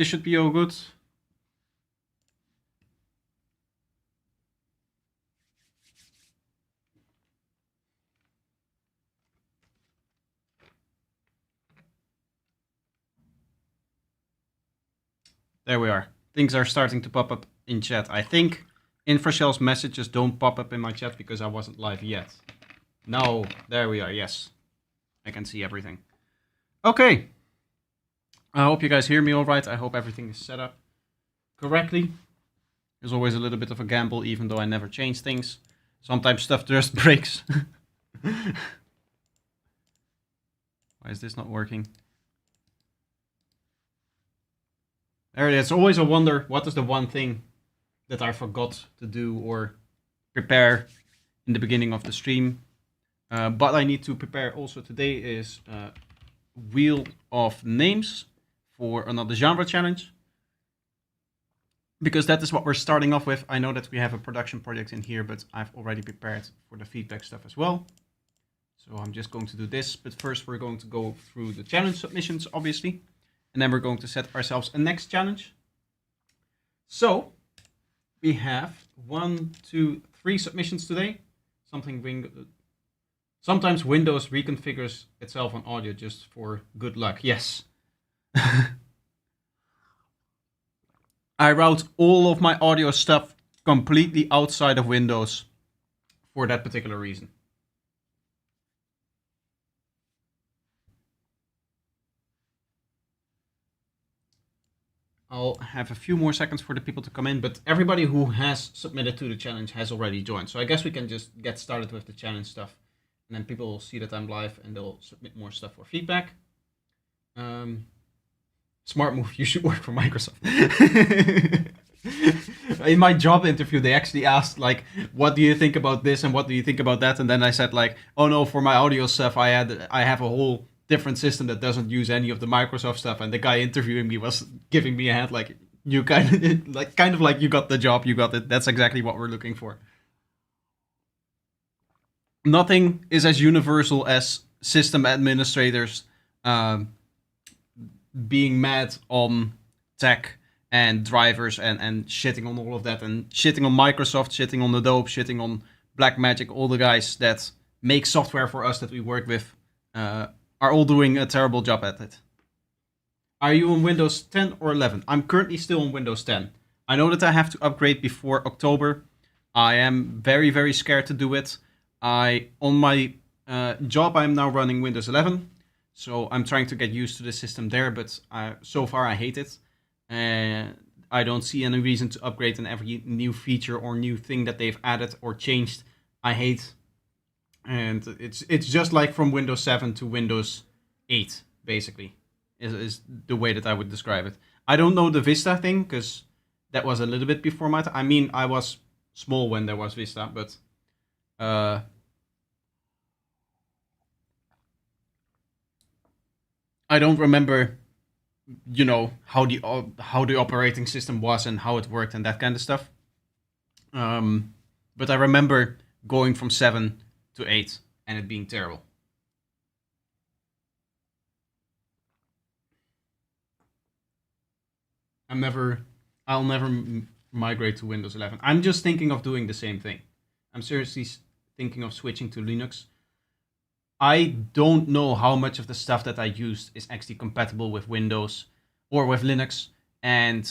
This should be all good. There we are. Things are starting to pop up in chat. I think Infrashell's messages don't pop up in my chat because I wasn't live yet. No, there we are. Yes, I can see everything. Okay. I hope you guys hear me all right. I hope everything is set up correctly. There's always a little bit of a gamble, even though I never change things. Sometimes stuff just breaks. Why is this not working? There it is. It's always a wonder, what is the one thing that I forgot to do or prepare in the beginning of the stream. But I need to prepare also today is Wheel of Names for another genre challenge. Because that is what we're starting off with. I know that we have a production project in here, but I've already prepared for the feedback stuff as well. So I'm just going to do this. But first we're going to go through the challenge submissions, obviously. And then we're going to set ourselves a next challenge. So we have 1, 2, 3 submissions today. Sometimes Windows reconfigures itself on audio just for good luck. Yes. I route all of my audio stuff completely outside of Windows for that particular reason. I'll have a few more seconds for the people to come in, but everybody who has submitted to the challenge has already joined. So I guess we can just get started with the challenge stuff, and then people will see that I'm live and they'll submit more stuff for feedback. Smart move, you should work for Microsoft. In my job interview, they actually asked, like, what do you think about this and what do you think about that? And then I said, like, oh no, for my audio stuff, I have a whole different system that doesn't use any of the Microsoft stuff. And the guy interviewing me was giving me a hand, like, you kind of like you got the job, you got it. That's exactly what we're looking for. Nothing is as universal as system administrators being mad on tech and drivers and shitting on all of that and shitting on Microsoft, shitting on Adobe, shitting on Blackmagic, all the guys that make software for us that we work with are all doing a terrible job at it. Are you on Windows 10 or 11? I'm currently still on Windows 10. I know that I have to upgrade before October. I am very, very scared to do it. On my job, I'm now running Windows 11. So I'm trying to get used to the system there, but so far I hate it. I don't see any reason to upgrade, and every new feature or new thing that they've added or changed, I hate. And it's just like from Windows 7 to Windows 8, basically, is the way that I would describe it. I don't know the Vista thing, because that was a little bit before my time. I mean, I was small when there was Vista, but I don't remember, how the operating system was and how it worked and that kind of stuff. But I remember going from 7 to 8 and it being terrible. I'll never migrate to Windows 11. I'm just thinking of doing the same thing. I'm seriously thinking of switching to Linux. I don't know how much of the stuff that I used is actually compatible with Windows or with Linux. And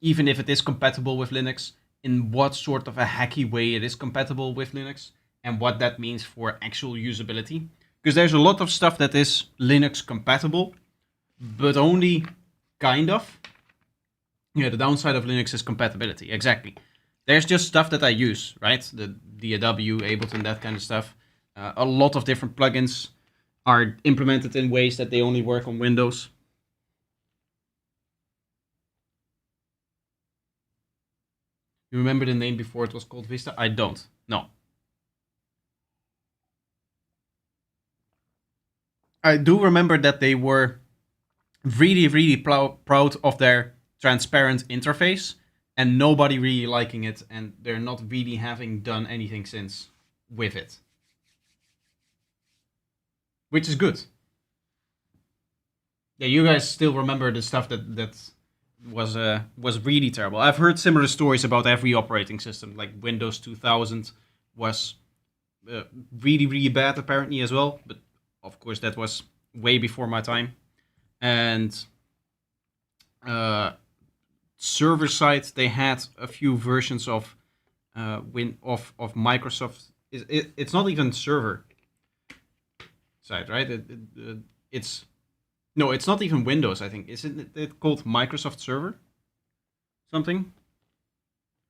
even if it is compatible with Linux, in what sort of a hacky way it is compatible with Linux and what that means for actual usability. Because there's a lot of stuff that is Linux compatible, but only kind of. Yeah, the downside of Linux is compatibility, exactly. There's just stuff that I use, right? The AW, Ableton, that kind of stuff. A lot of different plugins are implemented in ways that they only work on Windows. You remember the name before it was called Vista? I don't. No. I do remember that they were really, really proud of their transparent interface and nobody really liking it, and they're not really having done anything since with it. Which is good. Yeah, you guys still remember the stuff that was really terrible. I've heard similar stories about every operating system. Like Windows 2000 was really really bad apparently as well. But of course that was way before my time. And uh, server side, they had a few versions of of Microsoft. It's not even server side, right? It's no, it's not even Windows. I think isn't it called Microsoft Server something,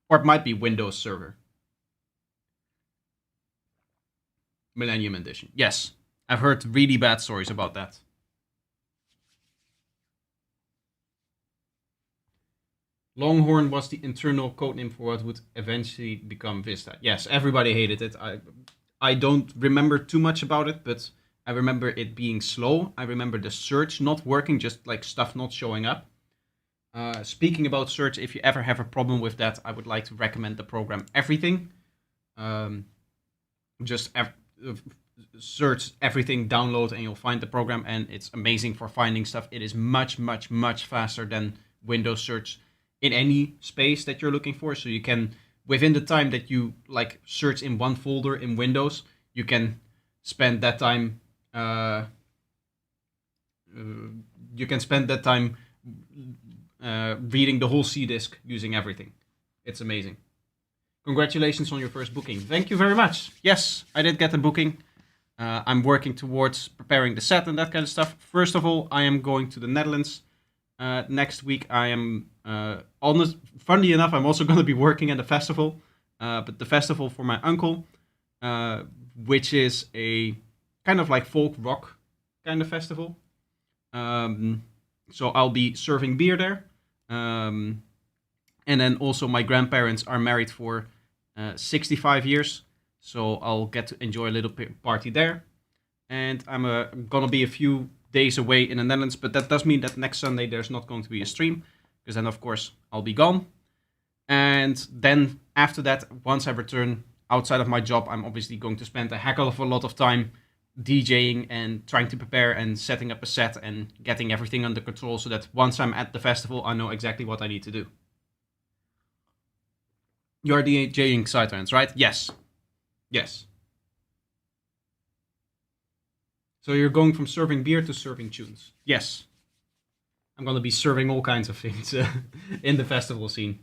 or it might be Windows Server Millennium Edition. Yes, I've heard really bad stories about that. Longhorn was the internal codename for what would eventually become Vista. Yes, everybody hated it. I don't remember too much about it, but I remember it being slow. I remember the search not working, just like stuff not showing up. Speaking about search, if you ever have a problem with that, I would like to recommend the program Everything. Um, just search Everything, download, and you'll find the program, and it's amazing for finding stuff. It is much, much, much faster than Windows search in any space that you're looking for. So you can, within the time that you like search in one folder in Windows, you can spend that time. You can spend that time reading the whole C disk using Everything. It's amazing. Congratulations on your first booking. Thank you very much. Yes, I did get a booking. I'm working towards preparing the set and that kind of stuff. First of all, I am going to the Netherlands next week. I am honest. Funny enough, I'm also going to be working at a festival, but the festival for my uncle, which is a kind of like folk rock kind of festival. So I'll be serving beer there. And then also my grandparents are married for 65 years. So I'll get to enjoy a little party there. And I'm gonna be a few days away in the Netherlands, but that does mean that next Sunday there's not going to be a stream, because then of course I'll be gone. And then after that, once I return outside of my job, I'm obviously going to spend a heck of a lot of time DJing and trying to prepare and setting up a set and getting everything under control, so that once I'm at the festival, I know exactly what I need to do. You're DJing Psytrance, right? Yes. Yes. So you're going from serving beer to serving tunes. Yes. I'm going to be serving all kinds of things in the festival scene.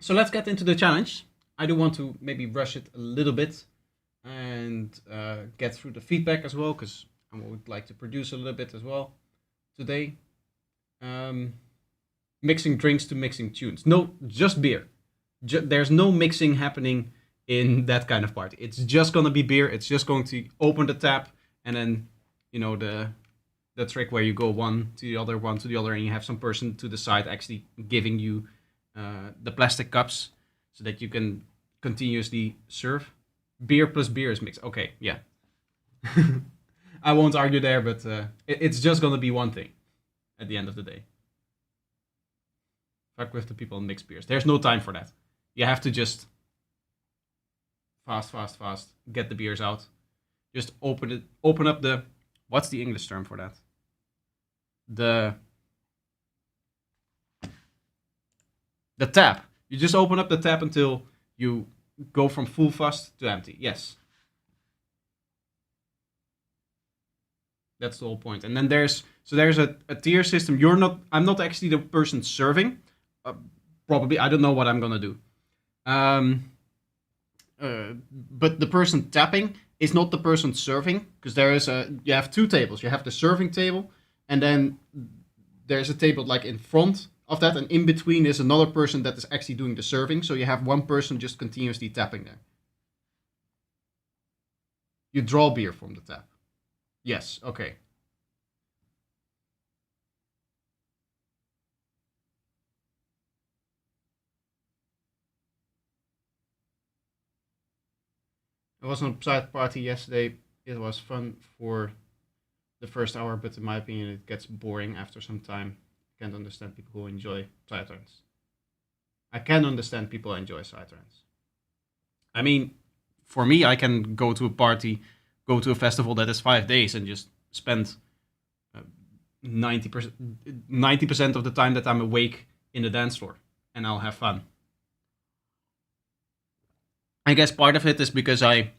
So let's get into the challenge. I do want to maybe rush it a little bit and get through the feedback as well, because I would like to produce a little bit as well today. Mixing drinks to mixing tunes. No, just beer. There's no mixing happening in that kind of party. It's just gonna be beer. It's just going to open the tap, and then the trick where you go one to the other, one to the other, and you have some person to the side actually giving you the plastic cups so that you can continuously serve. Beer plus beer is mixed. Okay, yeah. I won't argue there, but it's just gonna be one thing at the end of the day. Fuck with the people and mix beers. There's no time for that. You have to just fast get the beers out. Just open up the, what's the English term for that? The tap. You just open up the tap until you go from full fast to empty. Yes. That's the whole point. And then there's a tier system. I'm not actually the person serving. Probably, I don't know what I'm gonna do. But the person tapping is not the person serving, because you have two tables. You have the serving table, and then there's a table like in front of that, and in between is another person that is actually doing the serving. So you have one person just continuously tapping there. You draw beer from the tap. Yes, okay. I was on a side party yesterday. It was fun for the first hour, but in my opinion, it gets boring after some time. I can't understand people who enjoy Psytrance. I can understand people who enjoy Psytrance. I mean, for me, I can go to a party, go to a festival that is 5 days, and just spend 90% of the time that I'm awake in the dance floor, and I'll have fun. I guess part of it is because I,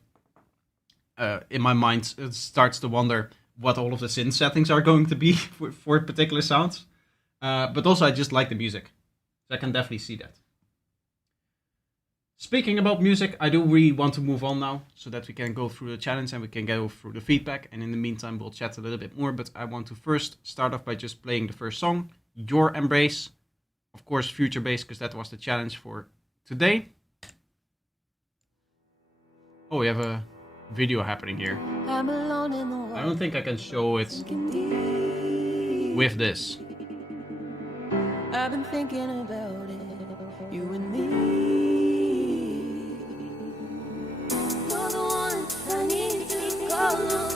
in my mind, it starts to wonder what all of the synth settings are going to be for particular sounds. But also, I just like the music, so I can definitely see that. Speaking about music, I do really want to move on now so that we can go through the challenge and we can go through the feedback. And in the meantime, we'll chat a little bit more. But I want to first start off by just playing the first song, Your Embrace. Of course, future bass, because that was the challenge for today. Oh, we have a video happening here. I don't think I can show it with this. I've been thinking about it, you and me. You're the one I need to call on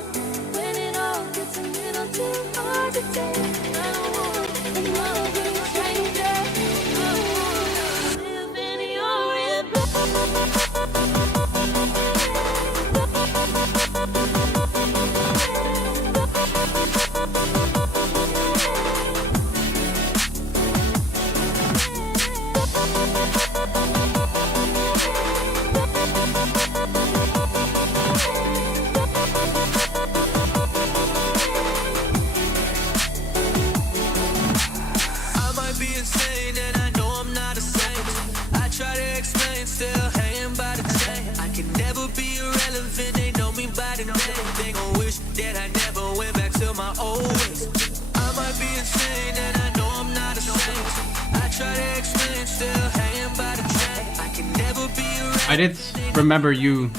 when it all gets a little too hard to take. I don't want another stranger. I wanna live in your embrace. I did remember you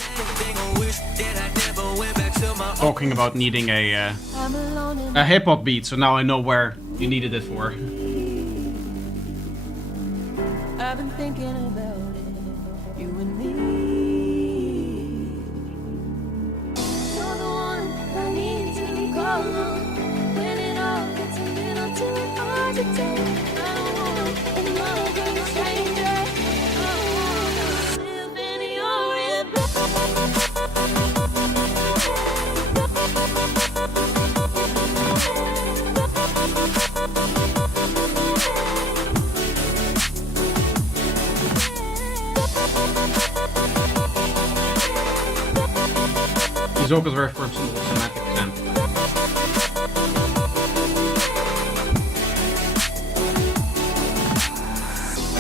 talking about needing a hip-hop beat, so now I know where you needed it for. I've been thinking about it, you and me. You're the one I need to call on when it all gets a little too hard to take. I don't want another stranger. I wanna live in your embrace. Is ook het reference to the semantic exam.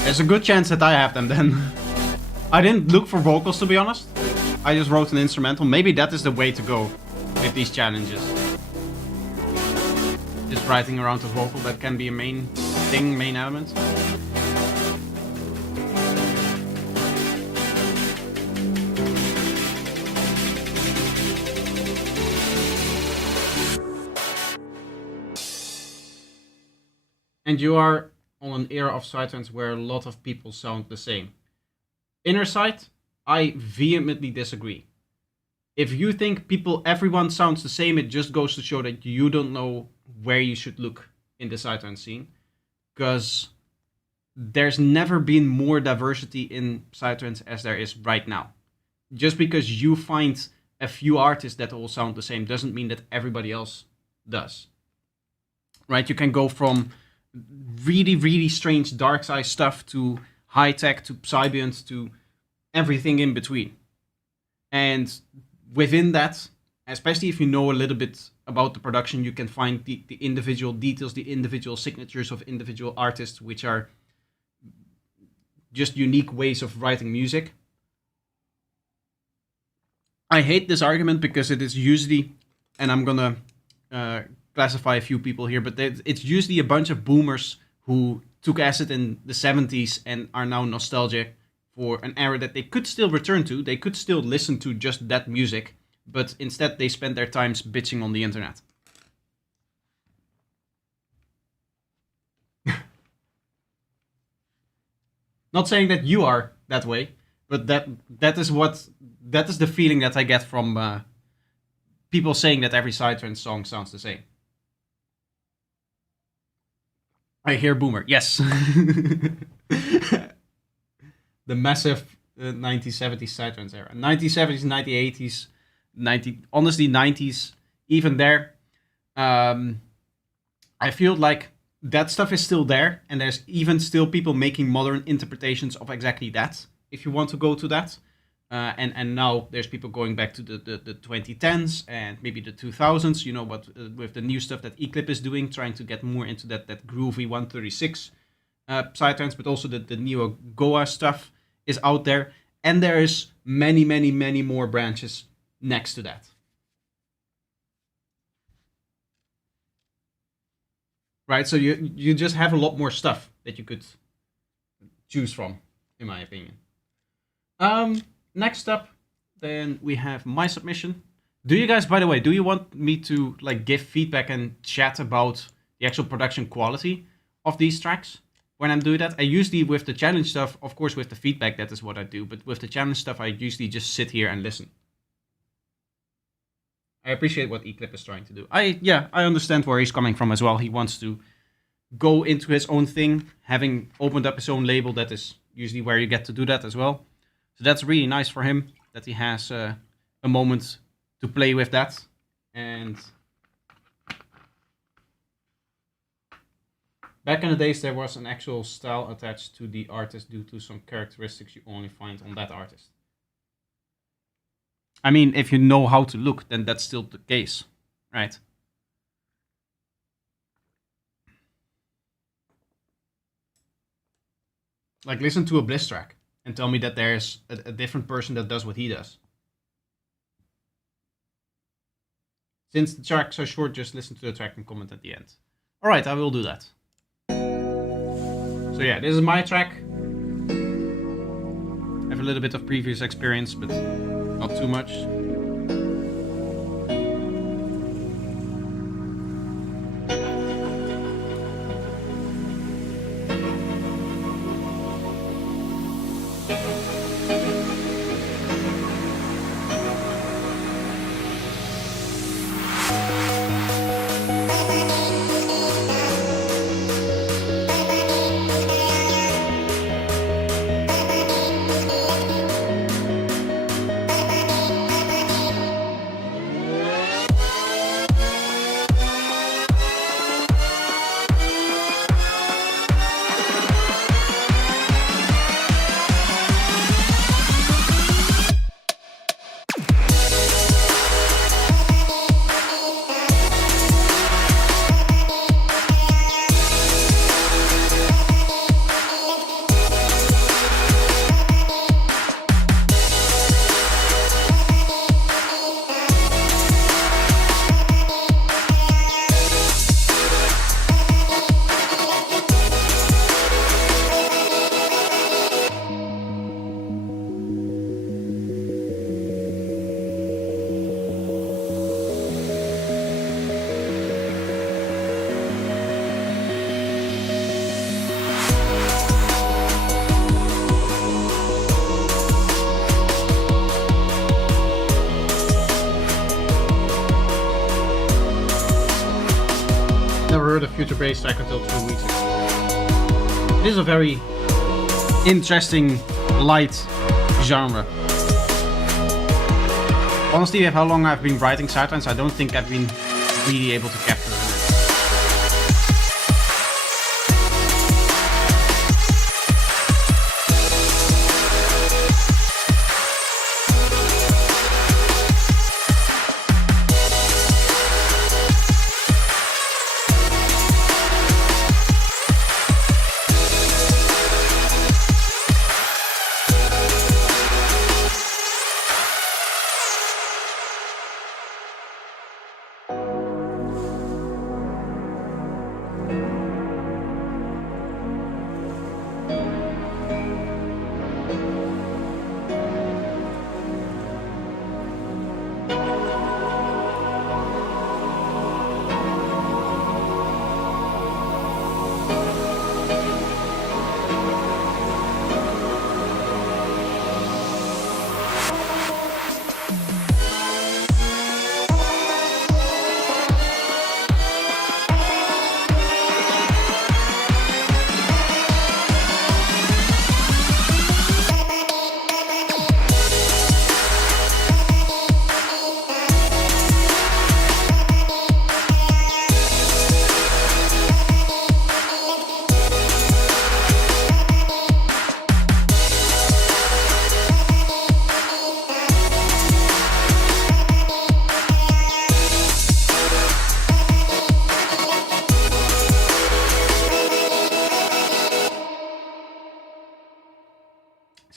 There's a good chance that I have them then. I didn't look for vocals, to be honest. I just wrote an instrumental. Maybe that is the way to go with these challenges. Just writing around the vocal, that can be a main thing, main element. And you are on an era of psytrance where a lot of people sound the same. Inner Sight, I vehemently disagree. If you think everyone sounds the same, it just goes to show that you don't know where you should look in the psytrance scene. Because there's never been more diversity in psytrance as there is right now. Just because you find a few artists that all sound the same doesn't mean that everybody else does. Right? You can go from really, really strange dark side stuff to high tech to psybient to everything in between. And within that, especially if you know a little bit about the production, you can find the individual details, the individual signatures of individual artists, which are just unique ways of writing music. I hate this argument because it is usually, and I'm gonna classify a few people here, but it's usually a bunch of boomers who took acid in the 70s and are now nostalgic for an era that they could still return to. They could still listen to just that music, but instead they spend their times bitching on the internet. Not saying that you are that way, but that is the feeling that I get from people saying that every psytrance song sounds the same. I hear boomer. Yes. The massive 1970s psytrance era. 1970s, 1980s, honestly 90s, even there. I feel like that stuff is still there, and there's even still people making modern interpretations of exactly that. If you want to go to that, and now there's people going back to the 2010s and maybe the 2000s. You know, but with the new stuff that Eclipse is doing, trying to get more into that groovy 136 sidetracks, but also the neo Goa stuff is out there, and there is many more branches next to that. Right, so you just have a lot more stuff that you could choose from, in my opinion. Next up, then we have my submission. Do you guys, by the way, do you want me to like give feedback and chat about the actual production quality of these tracks when I'm doing that? I usually, with the challenge stuff, of course, with the feedback, that is what I do. But with the challenge stuff, I usually just sit here and listen. I appreciate what Eclipse is trying to do. I understand where he's coming from as well. He wants to go into his own thing, having opened up his own label. That is usually where you get to do that as well. So that's really nice for him that he has a moment to play with that. And back in the days, there was an actual style attached to the artist due to some characteristics you only find on that artist. I mean, if you know how to look, then that's still the case, right? Like, listen to a Bliss track and tell me that there's a different person that does what he does. Since the tracks are short, just listen to the track and comment at the end. Alright, I will do that. So yeah, this is my track. I have a little bit of previous experience, but not too much. Never heard of Future Bass track until 2 weeks ago. It is a very interesting, light genre. Honestly, with how long I've been writing sidelines, I don't think I've been really able to capture it.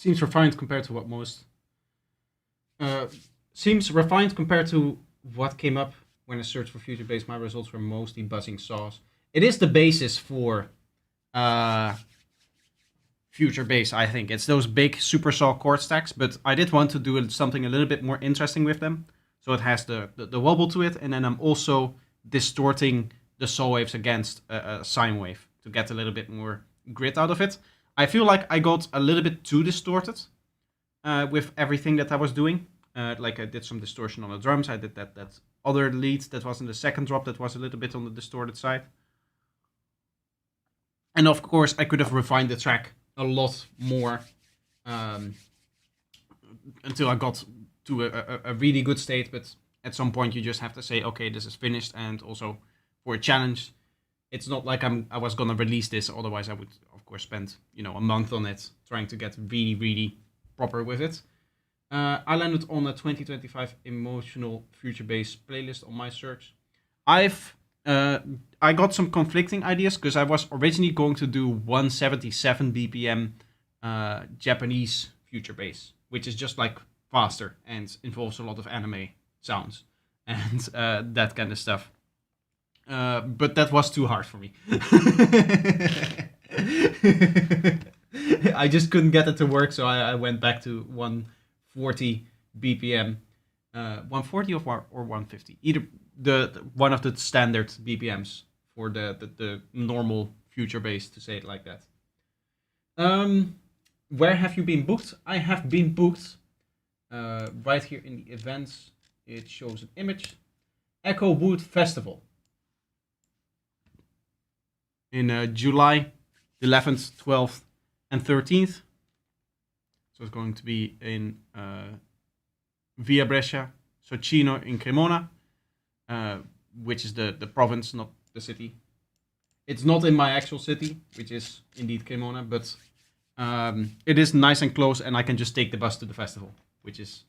seems refined compared to what most. Seems refined compared to what came up when I searched for Future Bass. My results were mostly buzzing saws. It is the basis for Future Bass, I think. It's those big super saw chord stacks, but I did want to do something a little bit more interesting with them. So it has the wobble to it, and then I'm also distorting the saw waves against a sine wave to get a little bit more grit out of it. I feel like I got a little bit too distorted with everything that I was doing. Like I did some distortion on the drums. I did that other lead that was in the second drop that was a little bit on the distorted side. And of course, I could have refined the track a lot more until I got to a really good state. But at some point, you just have to say, okay, this is finished. And also for a challenge, it's not like I was gonna release this. Otherwise, I would of course spend a month on it trying to get really, really proper with it. I landed on a 2025 emotional Future Bass playlist on my search. I got some conflicting ideas because I was originally going to do 177 BPM Japanese Future Bass, which is just like faster and involves a lot of anime sounds and that kind of stuff. But that was too hard for me. I just couldn't get it to work, so I went back to 140 BPM, 140 or 150, either the one of the standard BPMs for the normal Future Bass, to say it like that. Where have you been booked? I have been booked right here in the events. It shows an image. Echo Wood Festival in July 11th, 12th, and 13th. So it's going to be in Via Brescia, Socino in Cremona, which is the province, not the city. It's not in my actual city, which is indeed Cremona, but it is nice and close, and I can just take the bus to the festival, which is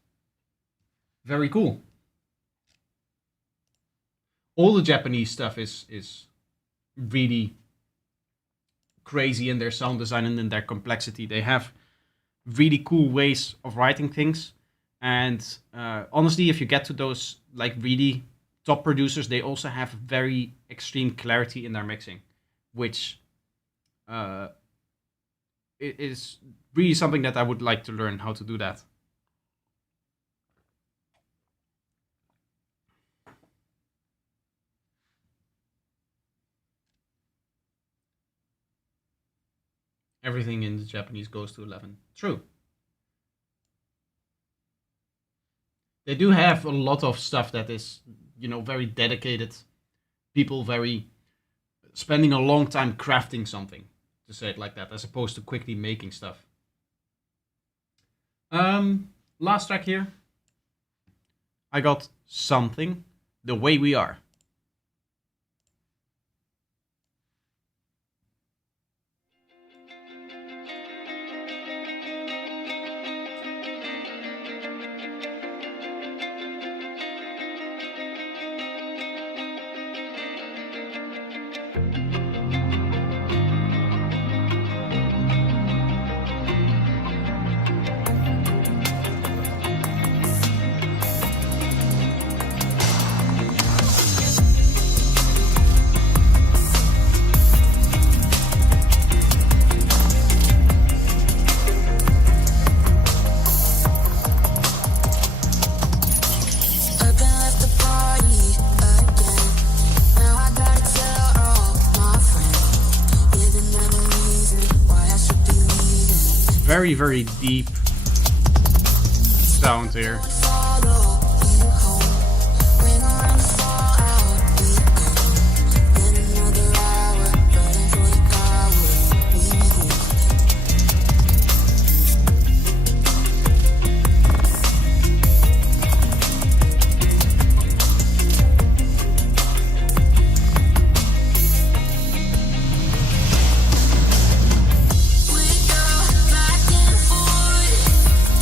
very cool. All the Japanese stuff is really crazy in their sound design and in their complexity. They have really cool ways of writing things, and honestly, if you get to those like really top producers, they also have very extreme clarity in their mixing, which it is really something that I would like to learn how to do that. Everything in the Japanese goes to 11. True. They do have a lot of stuff that is, very dedicated people, very spending a long time crafting something, to say it like that, as opposed to quickly making stuff. Last track here. I got Something, The Way We Are. Very, very deep sound here.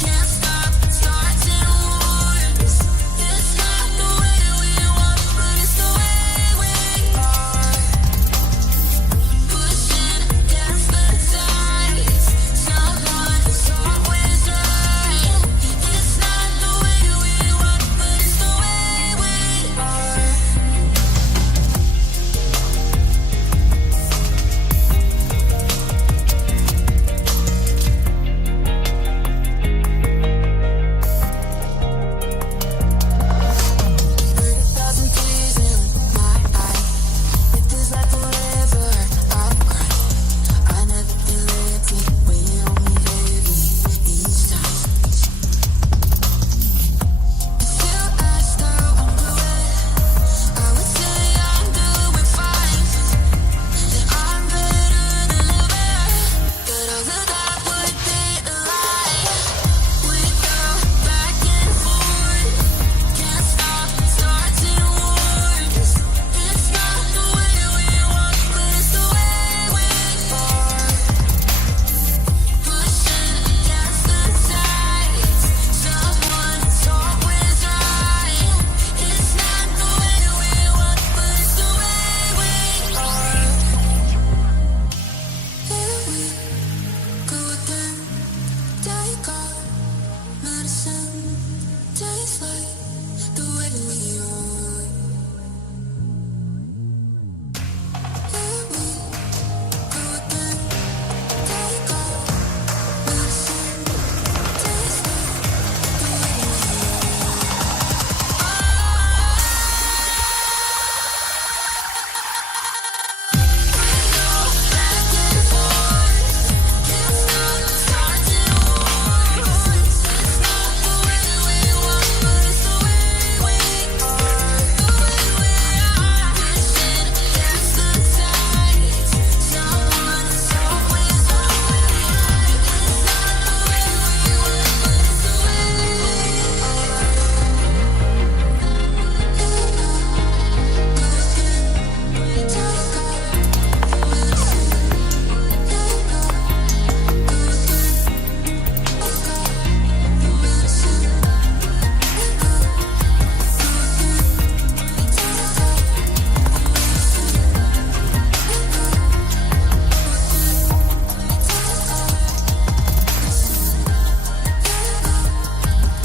Can't stop, starting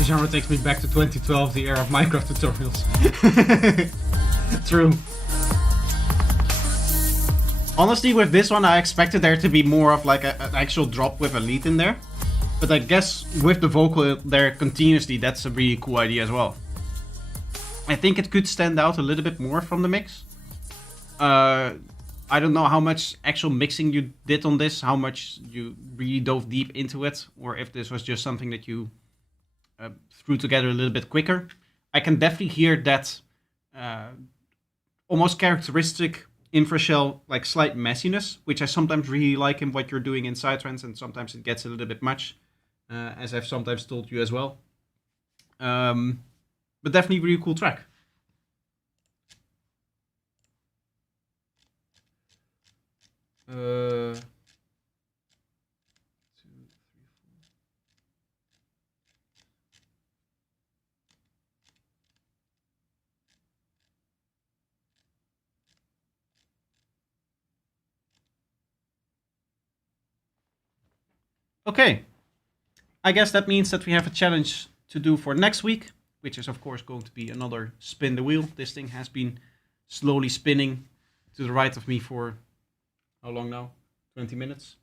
genre takes me back to 2012, the era of Minecraft tutorials. True. Honestly, with this one, I expected there to be more of like an actual drop with a lead in there. But I guess with the vocal there continuously, that's a really cool idea as well. I think it could stand out a little bit more from the mix. I don't know how much actual mixing you did on this, how much you really dove deep into it, or if this was just something that you threw together a little bit quicker. I can definitely hear that almost characteristic Infrashell like slight messiness, which I sometimes really like in what you're doing in Psytrance, and sometimes it gets a little bit much, as I've sometimes told you as well. But definitely really cool track. Okay, I guess that means that we have a challenge to do for next week, which is of course going to be another spin the wheel. This thing has been slowly spinning to the right of me for how long now? 20 minutes.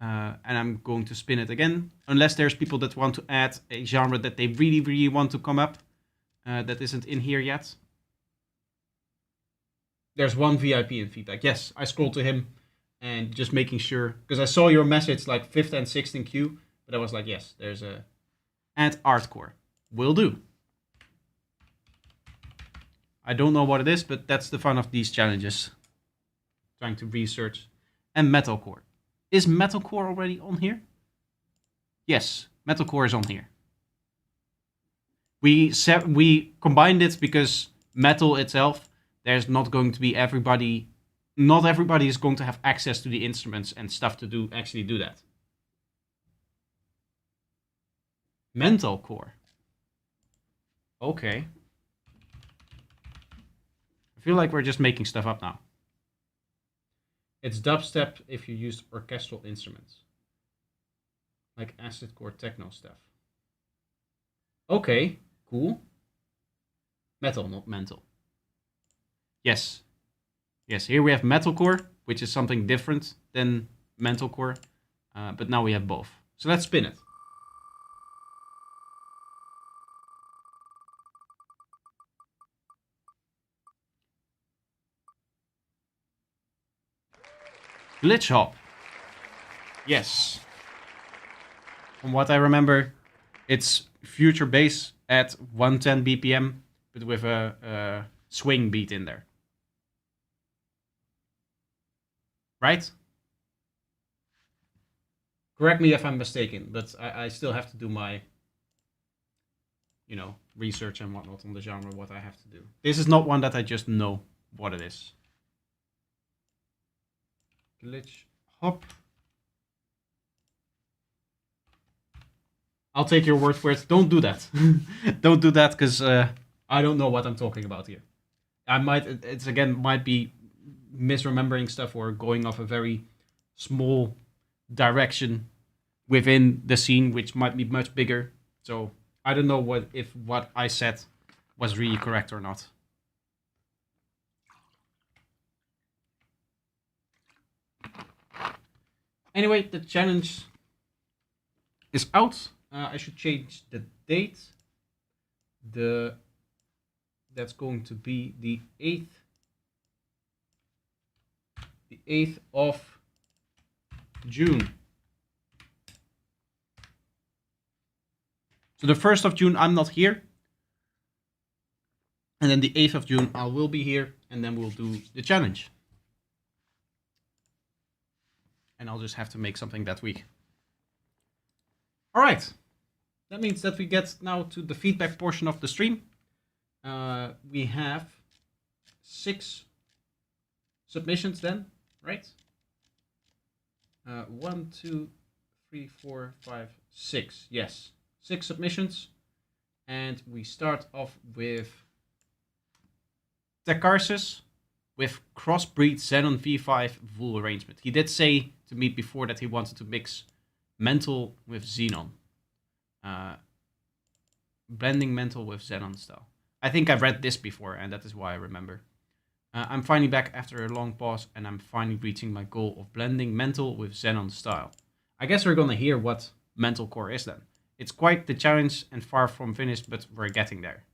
And I'm going to spin it again, unless there's people that want to add a genre that they really, really want to come up that isn't in here yet. There's one VIP in feedback. Yes, I scrolled to him and just making sure, because I saw your message like 5th and 6th in queue, but I was like, yes, there's a add artcore. Will do. I don't know what it is, but that's the fun of these challenges. Trying to research. And metalcore. Is metalcore already on here? Yes, metalcore is on here. We combined it because metal itself, there's not going to be everybody. Not everybody is going to have access to the instruments and stuff to actually do that. Mentalcore. Okay. I feel like we're just making stuff up now. It's dubstep if you use orchestral instruments. Like acidcore techno stuff. Okay, cool. Metal, not mental. Yes. Yes, here we have metalcore, which is something different than mentalcore. But now we have both. So let's spin it. Glitch hop. Yes. From what I remember, it's future bass at 110 BPM, but with a swing beat in there. Right? Correct me if I'm mistaken, but I still have to do my, research and whatnot on the genre, what I have to do. This is not one that I just know what it is. Glitch hop. I'll take your word for it. Don't do that. Don't do that, because I don't know what I'm talking about here. Might be misremembering stuff or going off a very small direction within the scene, which might be much bigger. So I don't know if what I said was really correct or not. Anyway, the challenge is out. I should change the date. That's going to be the 8th. The 8th of June. So the 1st of June, I'm not here. And then the 8th of June, I will be here. And then we'll do the challenge. And I'll just have to make something that week. All right. That means that we get now to the feedback portion of the stream. We have 6 submissions then, right? 1, 2, 3, 4, 5, 6. Yes, 6 submissions. And we start off with Tekarsis with Crossbreed Xenon V5 Vool arrangement. He did say to me before that he wanted to mix Mental with Xenon. Blending mental with Xenon style. I think I've read this before, and that is why I remember. I'm finally back after a long pause, and I'm finally reaching my goal of blending mental with Xenon style. I guess we're gonna hear what mental core is then. It's quite the challenge and far from finished, but we're getting there.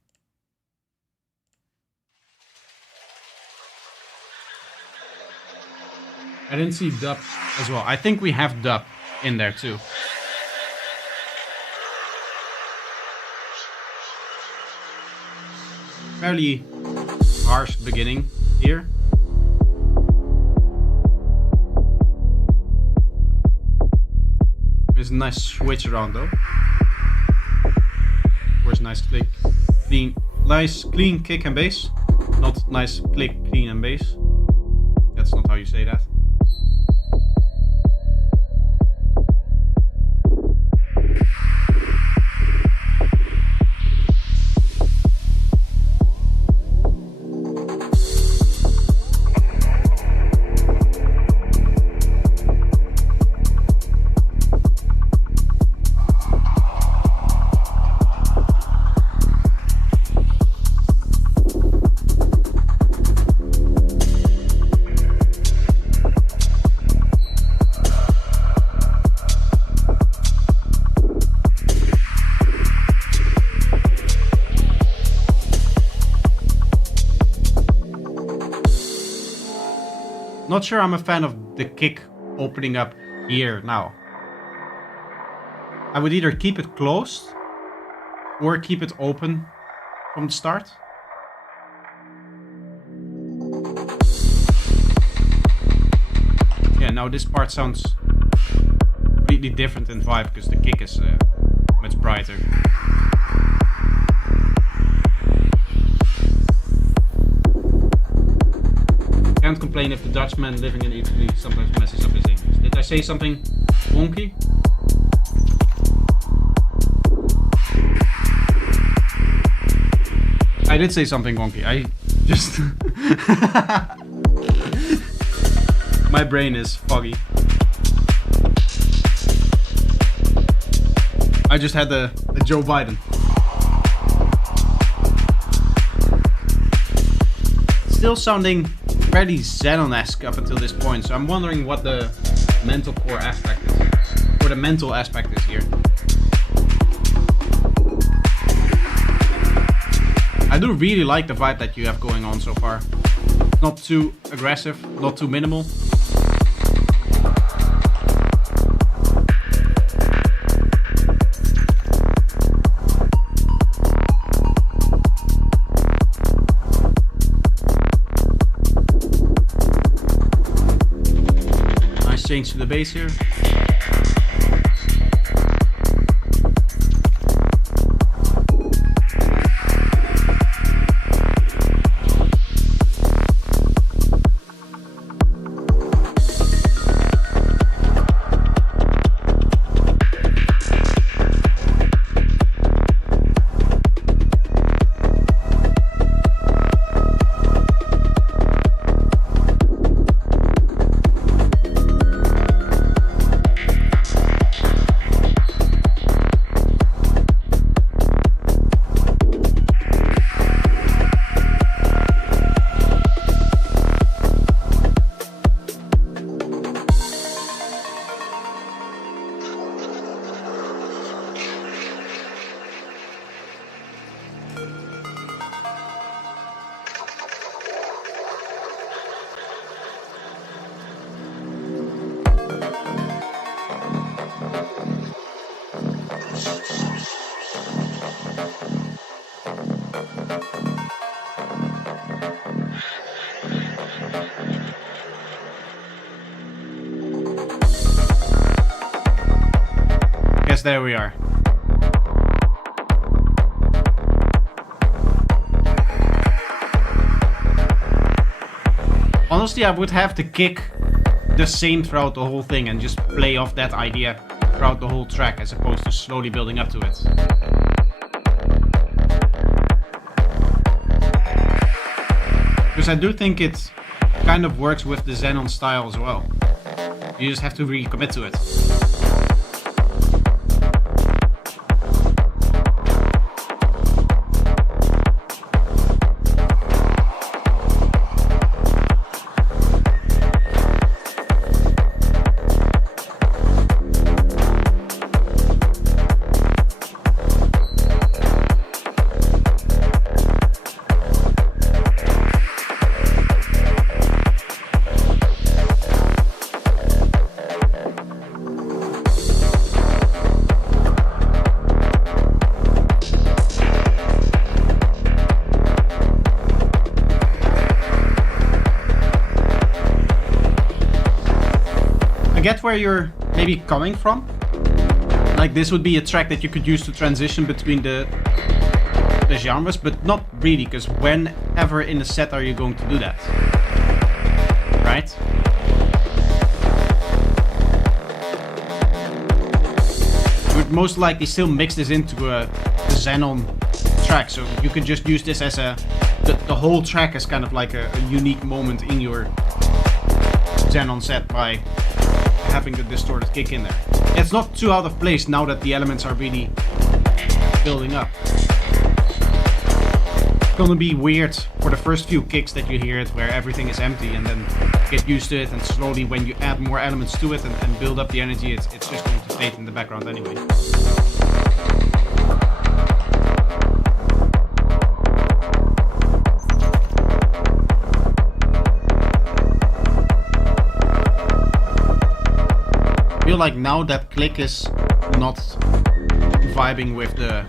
I didn't see dub as well. I think we have dub in there too. Fairly harsh beginning here. There's a nice switch around though. Of course, nice click, clean, nice clean kick and bass. Not nice click, clean and bass. That's not how you say that. Not sure I'm a fan of the kick opening up here now. I would either keep it closed or keep it open from the start. Yeah, now this part sounds completely different in vibe because the kick is much brighter. Can't complain if the Dutchman living in Italy sometimes messes up his English. Did I say something wonky? I did say something wonky. I just... My brain is foggy. I just had a Joe Biden. Still sounding fairly Xenon-esque up until this point, so I'm wondering what the mental core aspect is, or the mental aspect is here. I do really like the vibe that you have going on so far. Not too aggressive, not too minimal. Change to the bass here. There we are. Honestly, I would have the kick the same throughout the whole thing and just play off that idea throughout the whole track as opposed to slowly building up to it. Because I do think it kind of works with the Xenon style as well. You just have to really commit to it. I get where you're maybe coming from. Like this would be a track that you could use to transition between the genres, but not really, because whenever in a set are you going to do that? Right? You would most likely still mix this into a Xenon track, so you could just use this as the whole track as kind of like a unique moment in your Xenon set by having the distorted kick in there. It's not too out of place now that the elements are really building up. It's gonna be weird for the first few kicks that you hear it where everything is empty, and then get used to it, and slowly when you add more elements to it and build up the energy, it's just going to fade in the background anyway. I feel like now that click is not vibing with the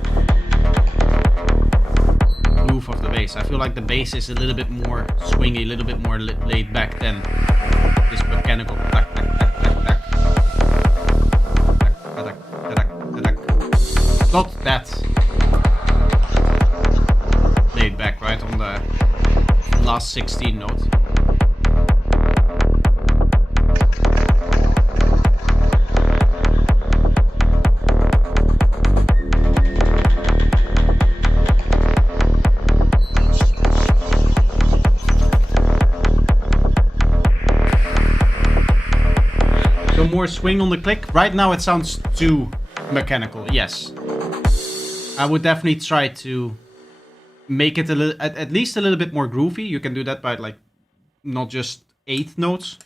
groove of the bass. I feel like the bass is a little bit more swingy, a little bit more laid back than this mechanical tack, tack, tack, tack, tack. Tack, tack, tack, tack. It's not that laid back, right, on the last 16 notes. More swing on the click. Right now it sounds too mechanical, yes. I would definitely try to make it a little, at least a little bit more groovy. You can do that by like not just 8 notes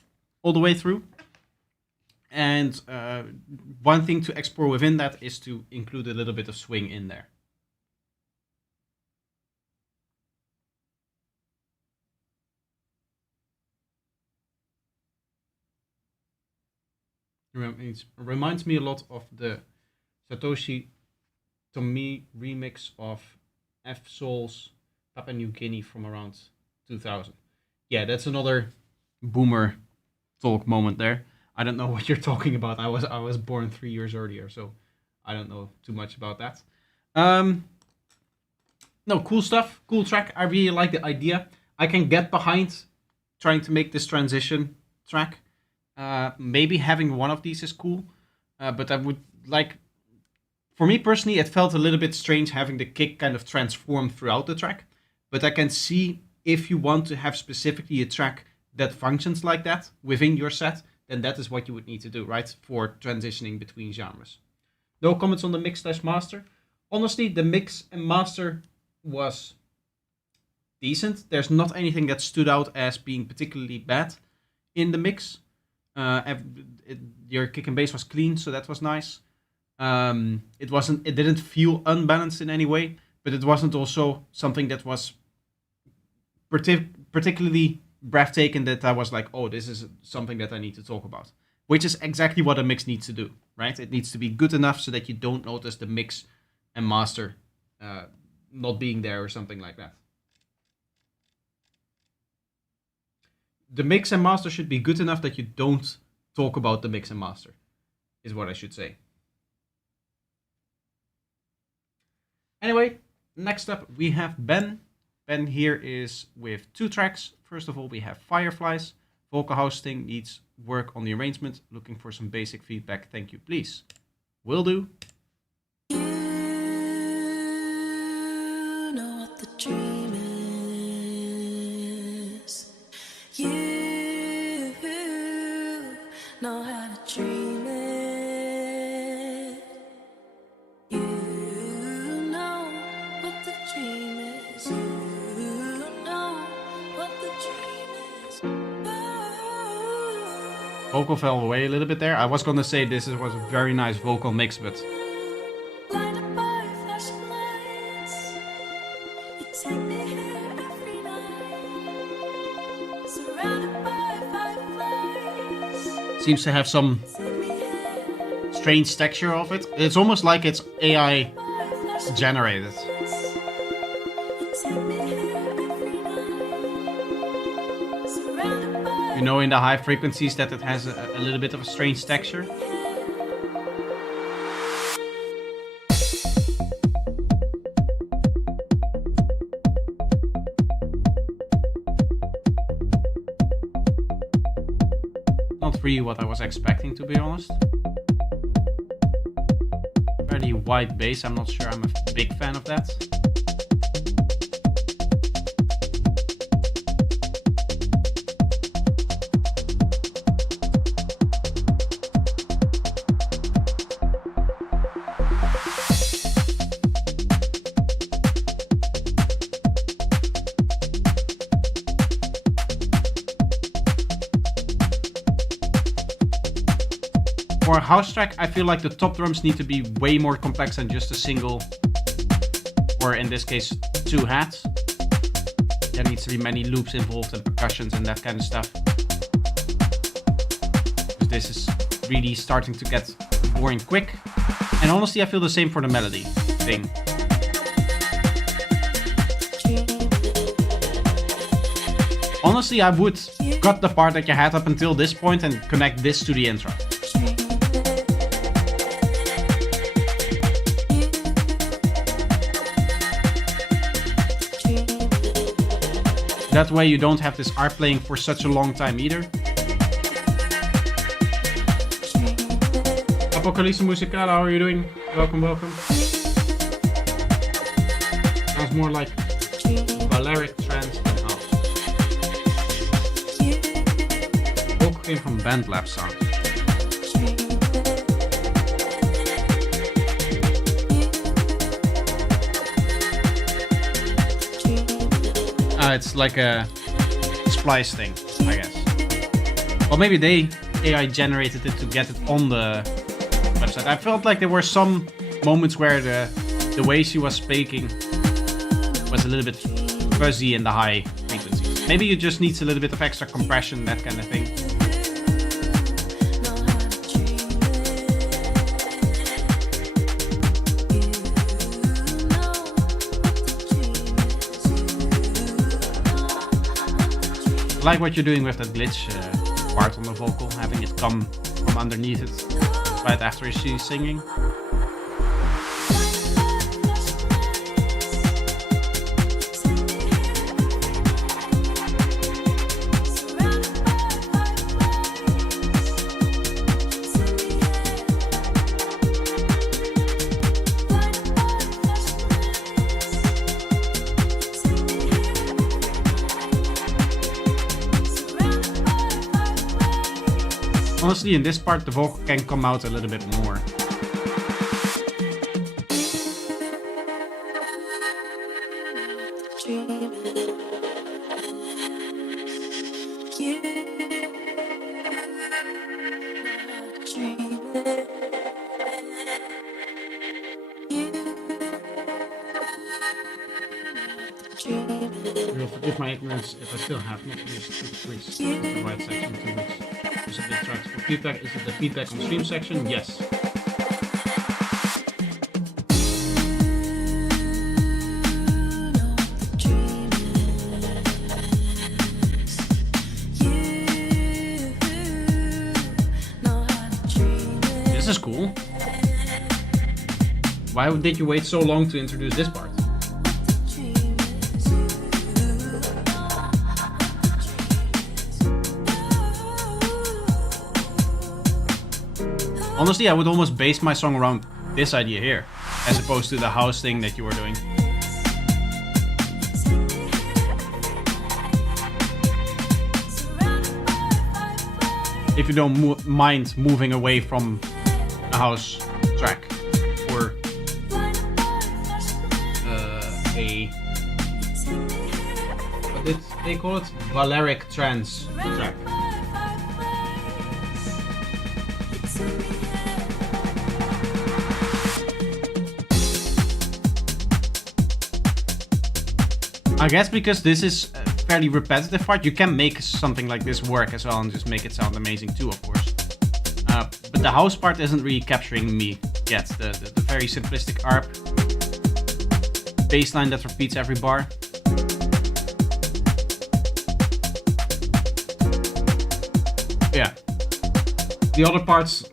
all the way through. And one thing to explore within that is to include a little bit of swing in there. It reminds me a lot of the Satoshi Tomiie remix of F-Soul's Papua New Guinea from around 2000. Yeah, that's another boomer talk moment there. I don't know what you're talking about. I was born 3 years earlier, so I don't know too much about that. No, cool stuff, cool track. I really like the idea. I can get behind trying to make this transition track. Maybe having one of these is cool, but I would like, for me personally, it felt a little bit strange having the kick kind of transform throughout the track, but I can see if you want to have specifically a track that functions like that within your set, then that is what you would need to do, right, for transitioning between genres. No comments on the mix/master. Honestly, the mix and master was decent. There's not anything that stood out as being particularly bad in the mix. Your kick and bass was clean, so that was nice. It didn't feel unbalanced in any way, but it wasn't also something that was particularly breathtaking that I was like, oh, this is something that I need to talk about. Which is exactly what a mix needs to do, right? It needs to be good enough so that you don't notice the mix and master not being there or something like that. The mix and master should be good enough that you don't talk about the mix and master, is what I should say. Anyway, next up we have Ben. Ben here is with 2 tracks. First of all, we have Fireflies. Vocal hosting needs work on the arrangement. Looking for some basic feedback. Thank you, please. Will do. You know what the dream is. You know how to dream it. You know what the dream is. You know what the dream is. Vocal fell away a little bit there. I was gonna say this was a very nice vocal mix, but Blinded by flashing lights, you take me here every night. Surrounded by fireflies, seems to have some take me here strange texture of it. It's almost like it's AI by flashing generated. lights. You take me here every night. Surrounded by You know, in the high frequencies that it has a little bit of a strange texture. Not really what I was expecting, to be honest. Fairly wide bass, I'm not sure I'm a big fan of that. For a house track, I feel like the top drums need to be way more complex than just a single, or in this case, 2 hats. There needs to be many loops involved and percussions and that kind of stuff. Because this is really starting to get boring quick. And honestly, I feel the same for the melody thing. Honestly, I would cut the part that you had up until this point and connect this to the intro. That way you don't have this art playing for such a long time either. Apocalypse Musical, how are you doing? Welcome, welcome. Sounds more like Balearic trance than house. Vocal came from BandLab sound. It's like a splice thing, I guess. Well, maybe they AI generated it to get it on the website. I felt like there were some moments where the way she was speaking was a little bit fuzzy in the high frequencies. Maybe it just needs a little bit of extra compression, that kind of thing. I like what you're doing with that glitch part on the vocal, having it come from underneath it right after she's singing. Honestly, in this part, the vocal can come out a little bit more. You'll forgive my ignorance if I still have not used the right section to which is a bit tracks for feedback. Is it the feedback on stream section? Yes. This is cool. Why did you wait so long to introduce this part? Honestly, I would almost base my song around this idea here, as opposed to the house thing that you were doing. If you don't mind moving away from a house track, or what did they call it? Balearic trance track. I guess because this is a fairly repetitive part, you can make something like this work as well and just make it sound amazing too, of course. But the house part isn't really capturing me yet. The very simplistic ARP bass line that repeats every bar. Yeah. The other parts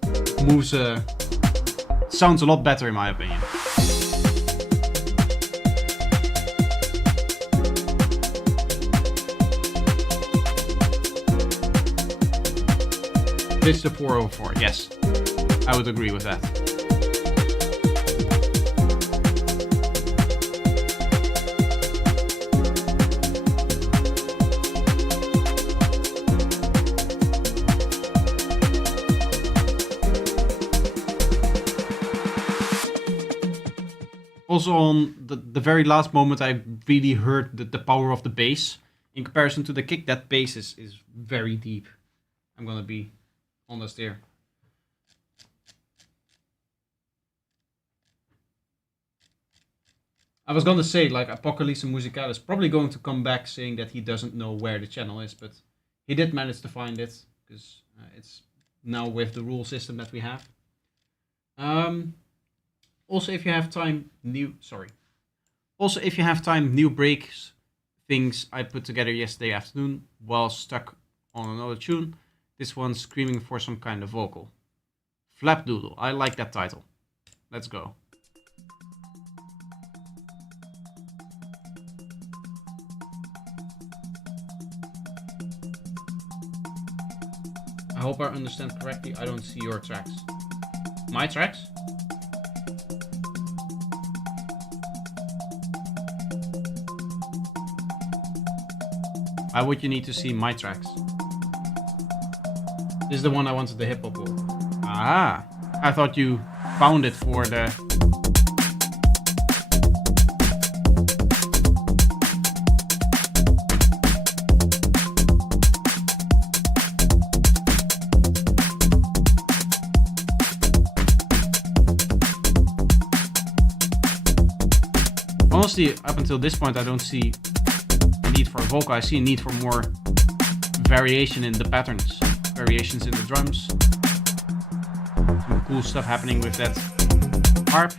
moves sounds a lot better in my opinion. It's the 404, yes. I would agree with that. Also on the very last moment I really heard the power of the bass. In comparison to the kick, that bass is very deep. I'm gonna be honest here. I was gonna say, like, Apocalypse Musical is probably going to come back saying that he doesn't know where the channel is, but he did manage to find it, because it's now with the rule system that we have. Also, if you have time, new breaks, things I put together yesterday afternoon while stuck on another tune. This one's screaming for some kind of vocal. Flapdoodle, I like that title. Let's go. I hope I understand correctly. I don't see your tracks. My tracks? Why would you need to see my tracks? This is the one I wanted the hip hop for. Ah, I thought you found it for the... Honestly, up until this point, I don't see a need for a vocal. I see a need for more variation in the patterns, variations in the drums. Some cool stuff happening with that harp.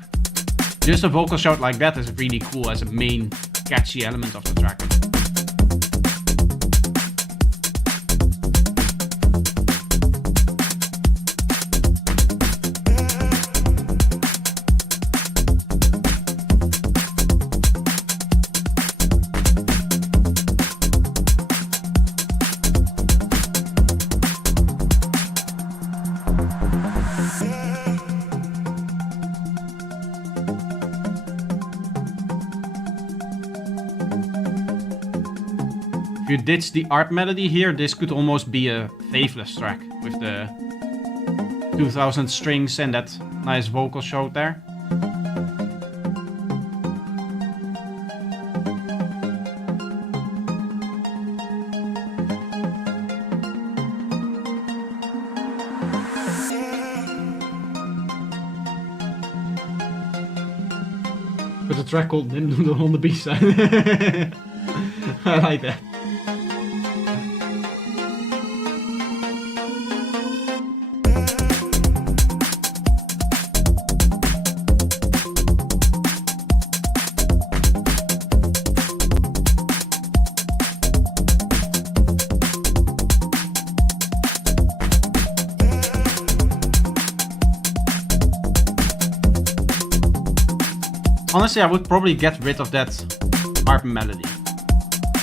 Just a vocal shout like that is really cool as a main catchy element of the track. If you ditch the ARP melody here, this could almost be a Faithless track with the 2000 strings and that nice vocal show there. With a track called Nimdoodle on the B-side. I like that. Honestly, I would probably get rid of that harp melody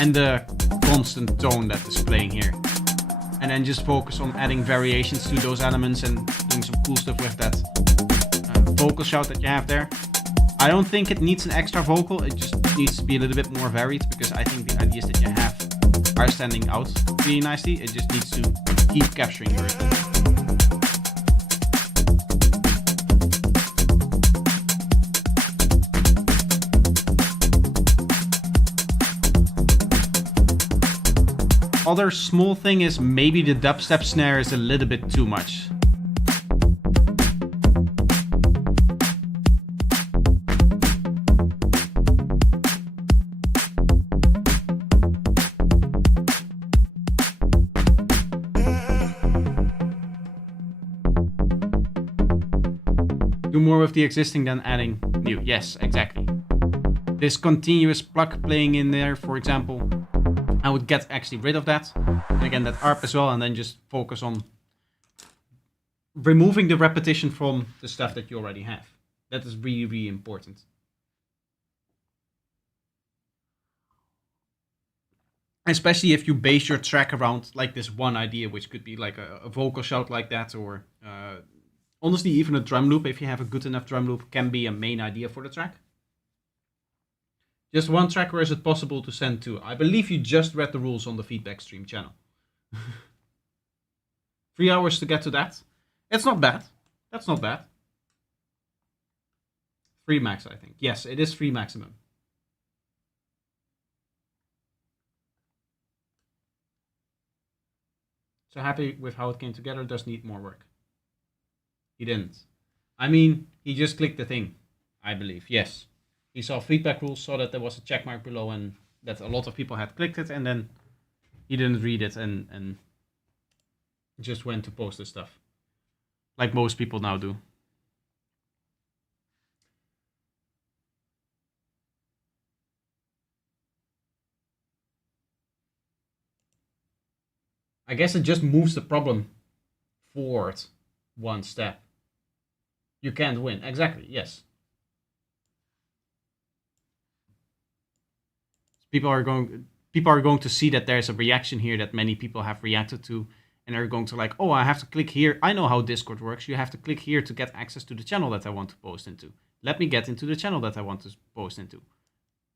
and the constant tone that is playing here, and then just focus on adding variations to those elements and doing some cool stuff with that vocal shout that you have there. I don't think it needs an extra vocal, it just needs to be a little bit more varied, because I think the ideas that you have are standing out really nicely. It just needs to keep capturing your rhythm. Other small thing is maybe the dubstep snare is a little bit too much. Do more with the existing than adding new. Yes, exactly. This continuous pluck playing in there, for example. I would get actually rid of that. And again, that ARP as well, and then just focus on removing the repetition from the stuff that you already have. That is really, really important. Especially if you base your track around like this one idea, which could be like a vocal shout like that, or honestly, even a drum loop, if you have a good enough drum loop, can be a main idea for the track. Just one track, or is it possible to send two? I believe you just read the rules on the feedback stream channel. 3 hours to get to that. It's not bad. That's not bad. 3 max, I think. Yes, it is 3 maximum. So happy with how it came together. Does need more work. He didn't. I mean, he just clicked the thing, I believe. Yes. He saw feedback rules, saw that there was a check mark below and that a lot of people had clicked it, and then he didn't read it and just went to post the stuff. Like most people now do. I guess it just moves the problem forward one step. You can't win. Exactly, yes. People are going to see that there's a reaction here that many people have reacted to, and they're going to like, oh, I have to click here. I know how Discord works. You have to click here to get access to the channel that I want to post into. Let me get into the channel that I want to post into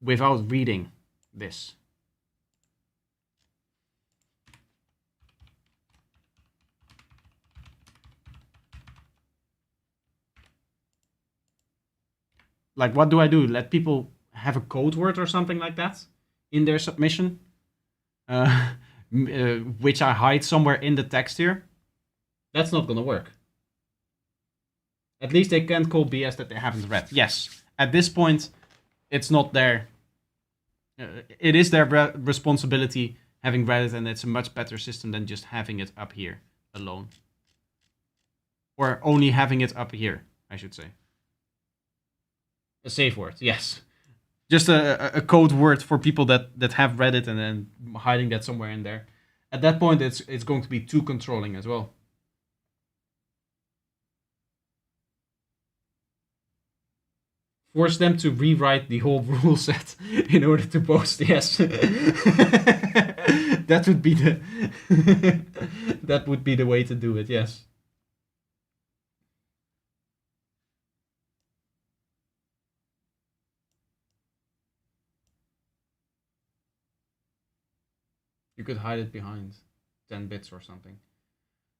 without reading this. Like, what do? Let people have a code word or something like that in their submission, which I hide somewhere in the text here? That's not gonna work. At least they can't call BS that they haven't read. Yes, at this point, it's not their... it is their responsibility having read it, and it's a much better system than just having it up here alone. Or only having it up here, I should say. A safe word, yes. Just a code word for people that have read it and then hiding that somewhere in there. At that point, it's going to be too controlling as well. Force them to rewrite the whole rule set in order to post, yes. That would be the that would be the way to do it, yes. You could hide it behind 10 bits or something.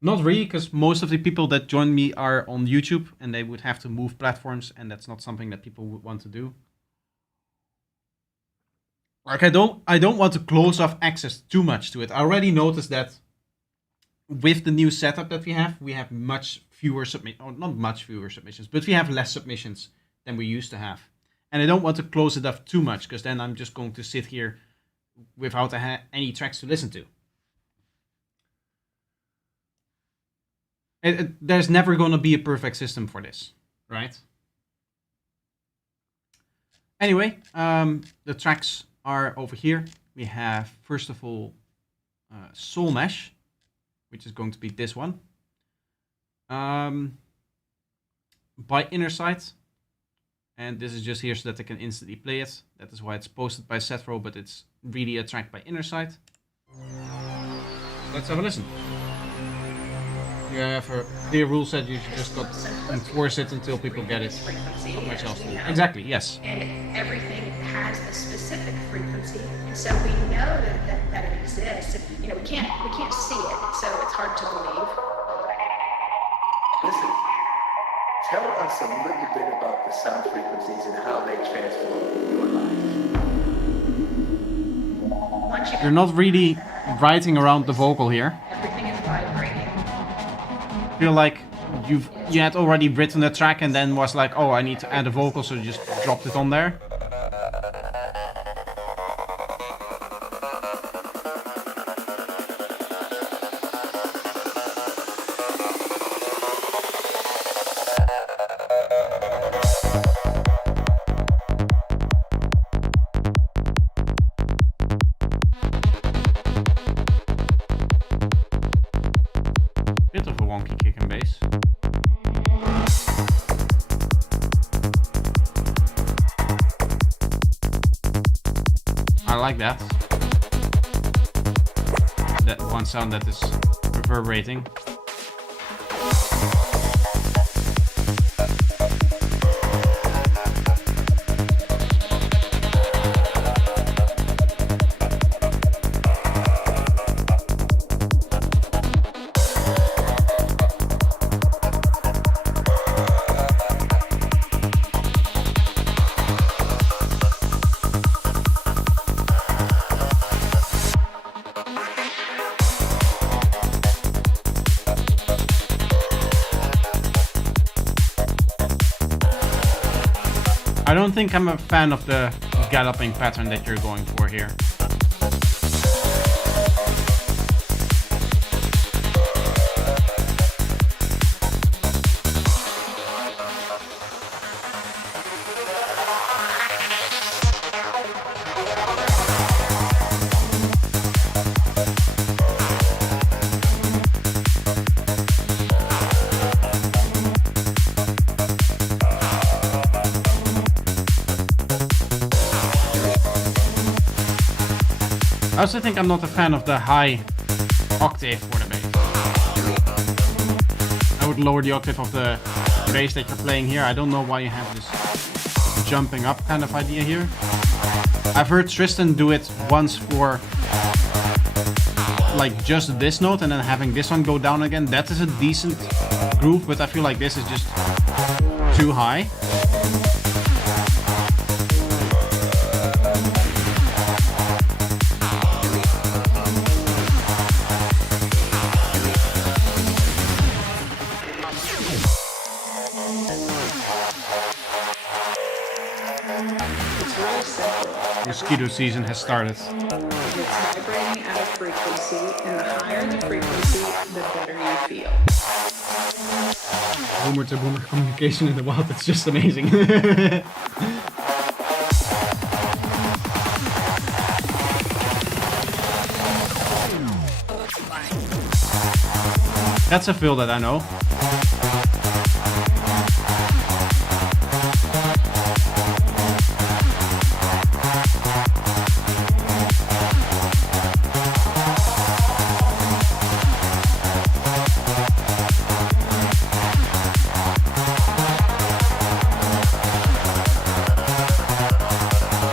Not really, because most of the people that join me are on YouTube, and they would have to move platforms, and that's not something that people would want to do. Like, I don't want to close off access too much to it. I already noticed that with the new setup that we have much fewer not much fewer submissions, but we have less submissions than we used to have. And I don't want to close it off too much, because then I'm just going to sit here without any tracks to listen to. There's never going to be a perfect system for this, right? Anyway, the tracks are over here. We have, first of all, Soul Mesh, which is going to be this one. By Innersight. And this is just here so that I can instantly play it. That is why it's posted by Sethro, but it's really a track by Innersight. Let's have a listen. You have a clear rule set, you just got to enforce it until people get it. Not much else to do. Exactly, yes. And everything has a specific frequency, so we know that it exists. You know, we can't see it, so it's hard to believe. Listen, tell us a little bit about the sound frequencies and how they transform your life. You're not really writing around the vocal here. Everything is vibrating. I feel like you had already written the track and then was like, oh, I need to add a vocal, so you just dropped it on there. wonky kick and bass. I like that. That one sound that is reverberating. I don't think I'm a fan of the galloping pattern that you're going for here. I also think I'm not a fan of the high octave for the bass. I would lower the octave of the bass that you're playing here. I don't know why you have this jumping up kind of idea here. I've heard Tristan do it once for like just this note and then having this one go down again. That is a decent groove, but I feel like this is just too high. Mosquito season has started. It's vibrating at a frequency, and the higher the frequency, the better you feel. Boomer to boomer communication in the wild, it's just amazing. That's a fill that I know.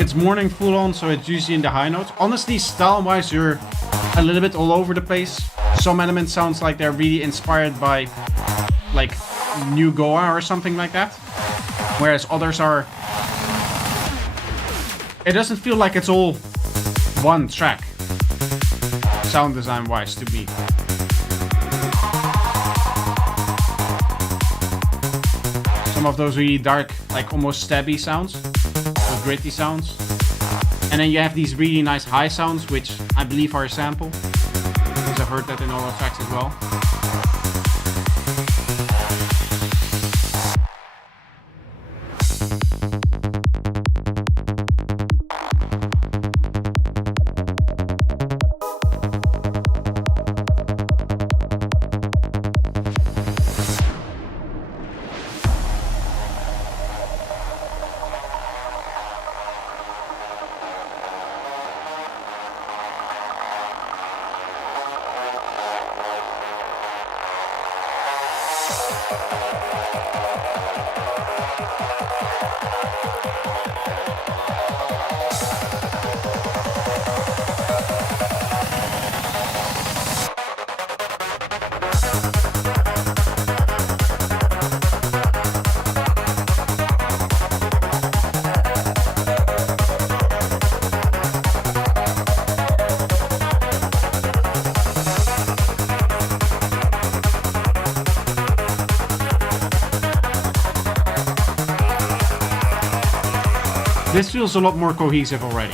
It's morning full on, so it's usually in the high notes. Honestly, style-wise, you're a little bit all over the place. Some elements sounds like they're really inspired by like New Goa or something like that. Whereas others are... It doesn't feel like it's all one track. Sound design-wise to me. Some of those really dark, like almost stabby sounds. Those gritty sounds. And then you have these really nice high sounds, which I believe are a sample. Because I've heard that in other tracks as well. This feels a lot more cohesive already.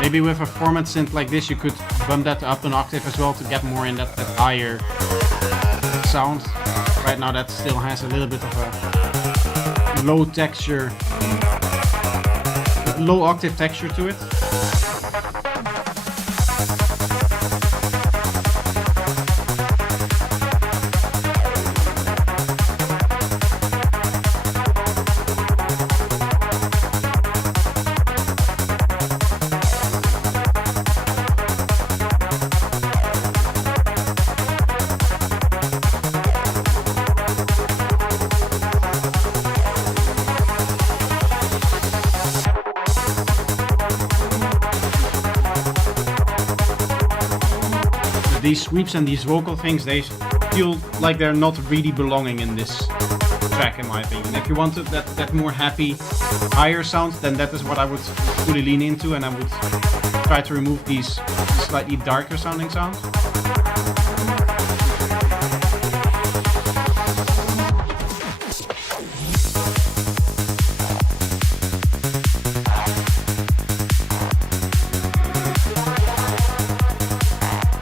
Maybe with a format synth like this, you could bump that up an octave as well to get more in that higher sound. Right now that still has a little bit of a low texture, low octave texture to it. These sweeps and these vocal things, they feel like they're not really belonging in this track, in my opinion. If you wanted that more happy, higher sound, then that is what I would fully lean into, and I would try to remove these slightly darker sounding sounds.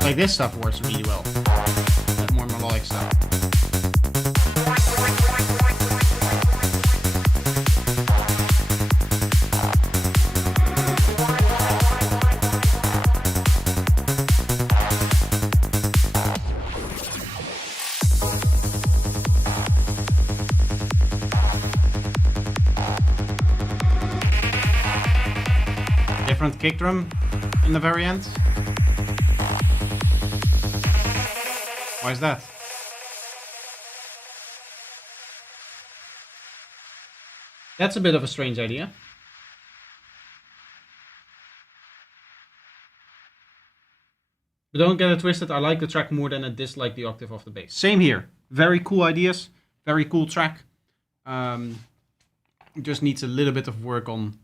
Like this stuff works really well. That more melodic stuff. Different kick drum in the very end. Why is that? That's a bit of a strange idea. But don't get it twisted, I like the track more than I dislike the octave of the bass. Same here. Very cool ideas. Very cool track. Just needs a little bit of work on,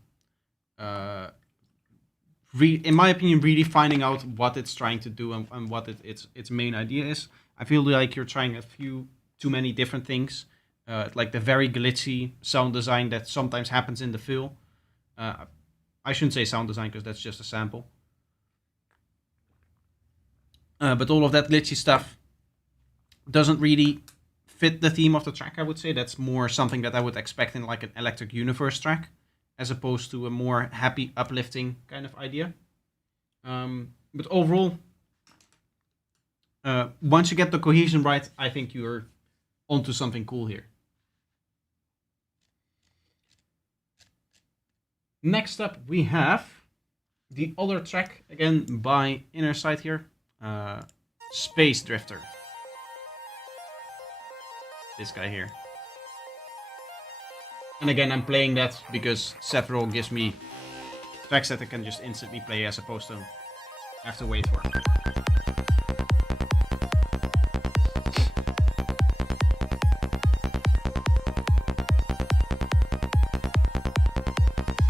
in my opinion, really finding out what it's trying to do and what its main idea is. I feel like you're trying a few too many different things, like the very glitchy sound design that sometimes happens in the fill. I shouldn't say sound design because that's just a sample. But all of that glitchy stuff doesn't really fit the theme of the track, I would say. That's more something that I would expect in like an Electric Universe track, as opposed to a more happy, uplifting kind of idea. But overall, once you get the cohesion right, I think you're onto something cool here. Next up, we have the other track, again by Innersight here, Space Drifter. This guy here. And again, I'm playing that because Sephiroth gives me tracks that I can just instantly play as opposed to have to wait for.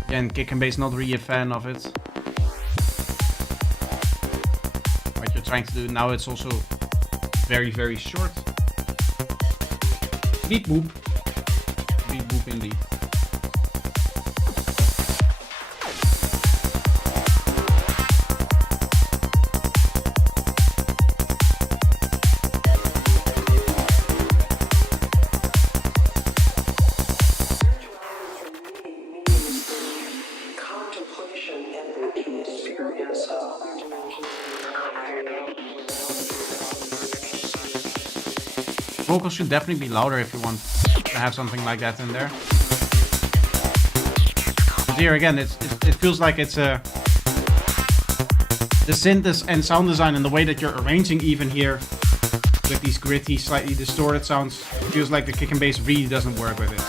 Again, kick and bass, not really a fan of it. What you're trying to do now, it's also very, very short. Beep boop. Beep boop indeed. Vocals should definitely be louder if you want to have something like that in there. But here again, it feels like it's the synth and sound design and the way that you're arranging even here with these gritty, slightly distorted sounds, it feels like the kick and bass really doesn't work with it.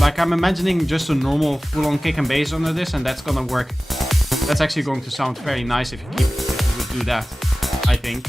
Like I'm imagining just a normal full-on kick and bass under this, and that's gonna work. That's actually going to sound very nice if you would do that, I think.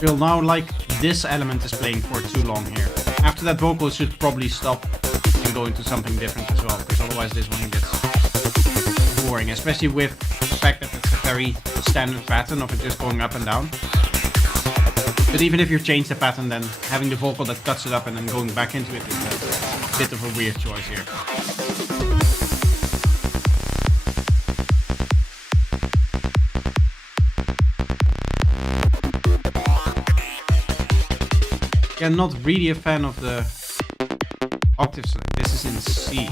Feel now like this element is playing for too long here. After that vocal, it should probably stop and go into something different as well, because otherwise this one gets boring, especially with the fact that it's a very standard pattern of it just going up and down. But even if you change the pattern, then having the vocal that cuts it up and then going back into it is a bit of a weird choice here. I'm not really a fan of the octave select. This is in C.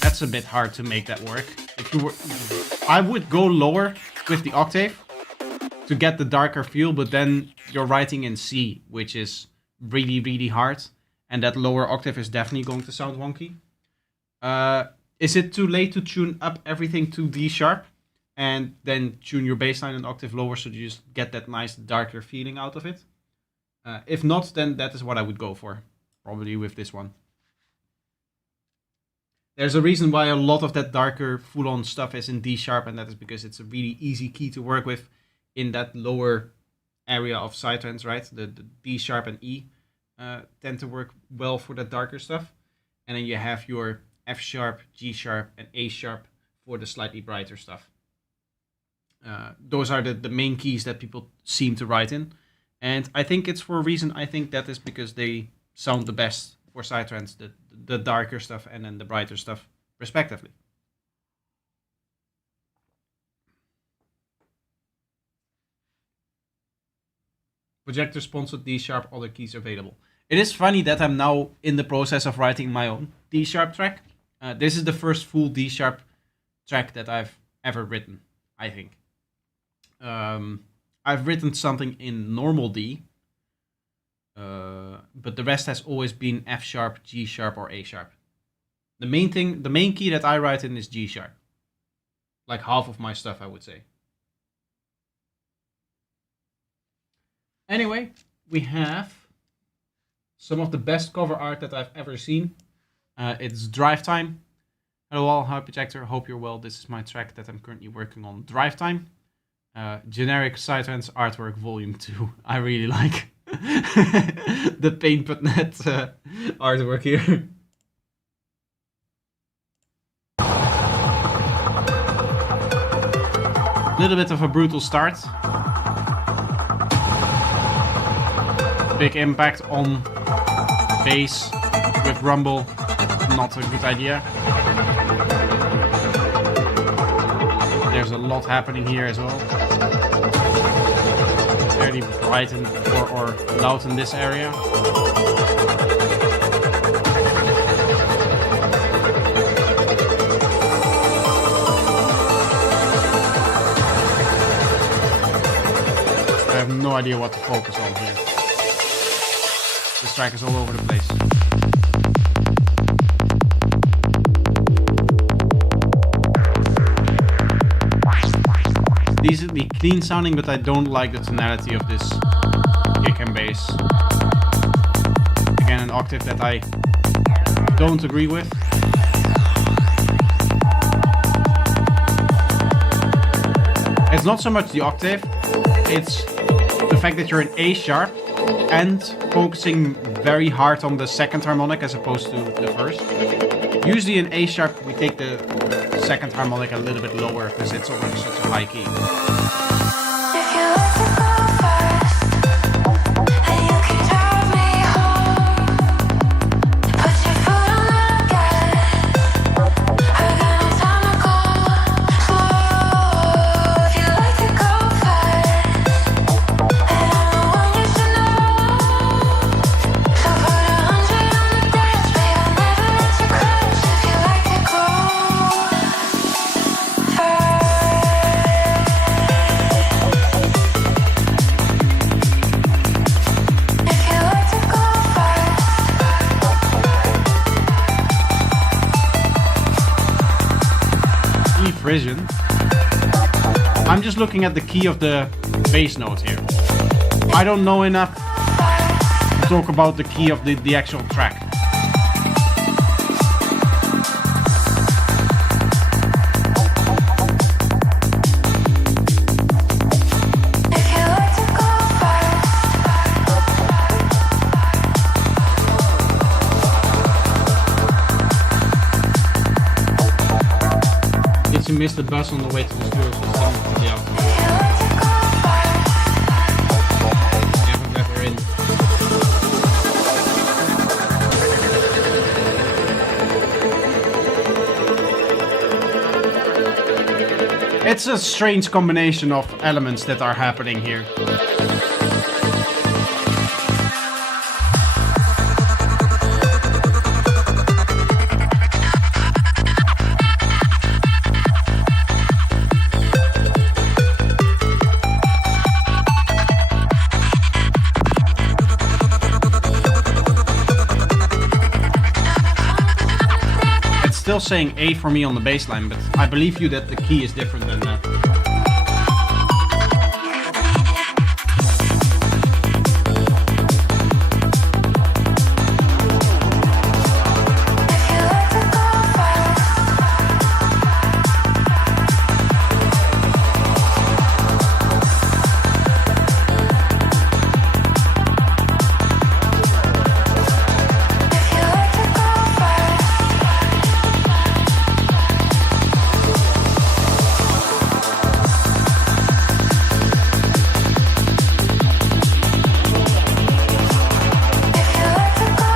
That's a bit hard to make that work. If you were, I would go lower with the octave to get the darker feel, but then you're writing in C, which is really, really hard, and that lower octave is definitely going to sound wonky. Is it too late to tune up everything to D sharp and then tune your bass line an octave lower so you just get that nice darker feeling out of it? If not, then that is what I would go for, probably with this one. There's a reason why a lot of that darker full-on stuff is in D sharp, and that is because it's a really easy key to work with in that lower area of sidetrends, right? The D sharp and E tend to work well for that darker stuff. And then you have your F sharp, G sharp, and A sharp for the slightly brighter stuff. Those are the main keys that people seem to write in. And I think it's for a reason. I think that is because they sound the best for sidetrends, the darker stuff and then the brighter stuff, respectively. Projector sponsored D sharp, other keys available. It is funny that I'm now in the process of writing my own D sharp track. This is the first full D sharp track that I've ever written, I think. I've written something in normal D, but the rest has always been F sharp, G sharp, or A sharp. The main key that I write in is G sharp. Like half of my stuff, I would say. Anyway, we have some of the best cover art that I've ever seen. It's Drive Time. Hello all, hi Projector, hope you're well. This is my track that I'm currently working on, Drive Time. Generic Sidetrends Artwork Volume 2. I really like the Paint.net artwork here. A little bit of a brutal start. Big impact on bass with rumble. Not a good idea. There's a lot happening here as well. Fairly bright and or loud in this area. I have no idea what to focus on here. This track is all over the place. Decently clean sounding, but I don't like the tonality of this kick and bass. Again, an octave that I don't agree with. It's not so much the octave, it's the fact that you're in A sharp and focusing very hard on the second harmonic as opposed to the first. Usually in A sharp we take the second harmonic a little bit lower because it's already such a high key. I'm just looking at the key of the bass note here. I don't know enough to talk about the key of the actual track. Did you miss the bus on the way to the studio? So someone to the outside. Haven't let her in. It's a strange combination of elements that are happening here. Still saying A for me on the bass line, but I believe you that the key is different than that.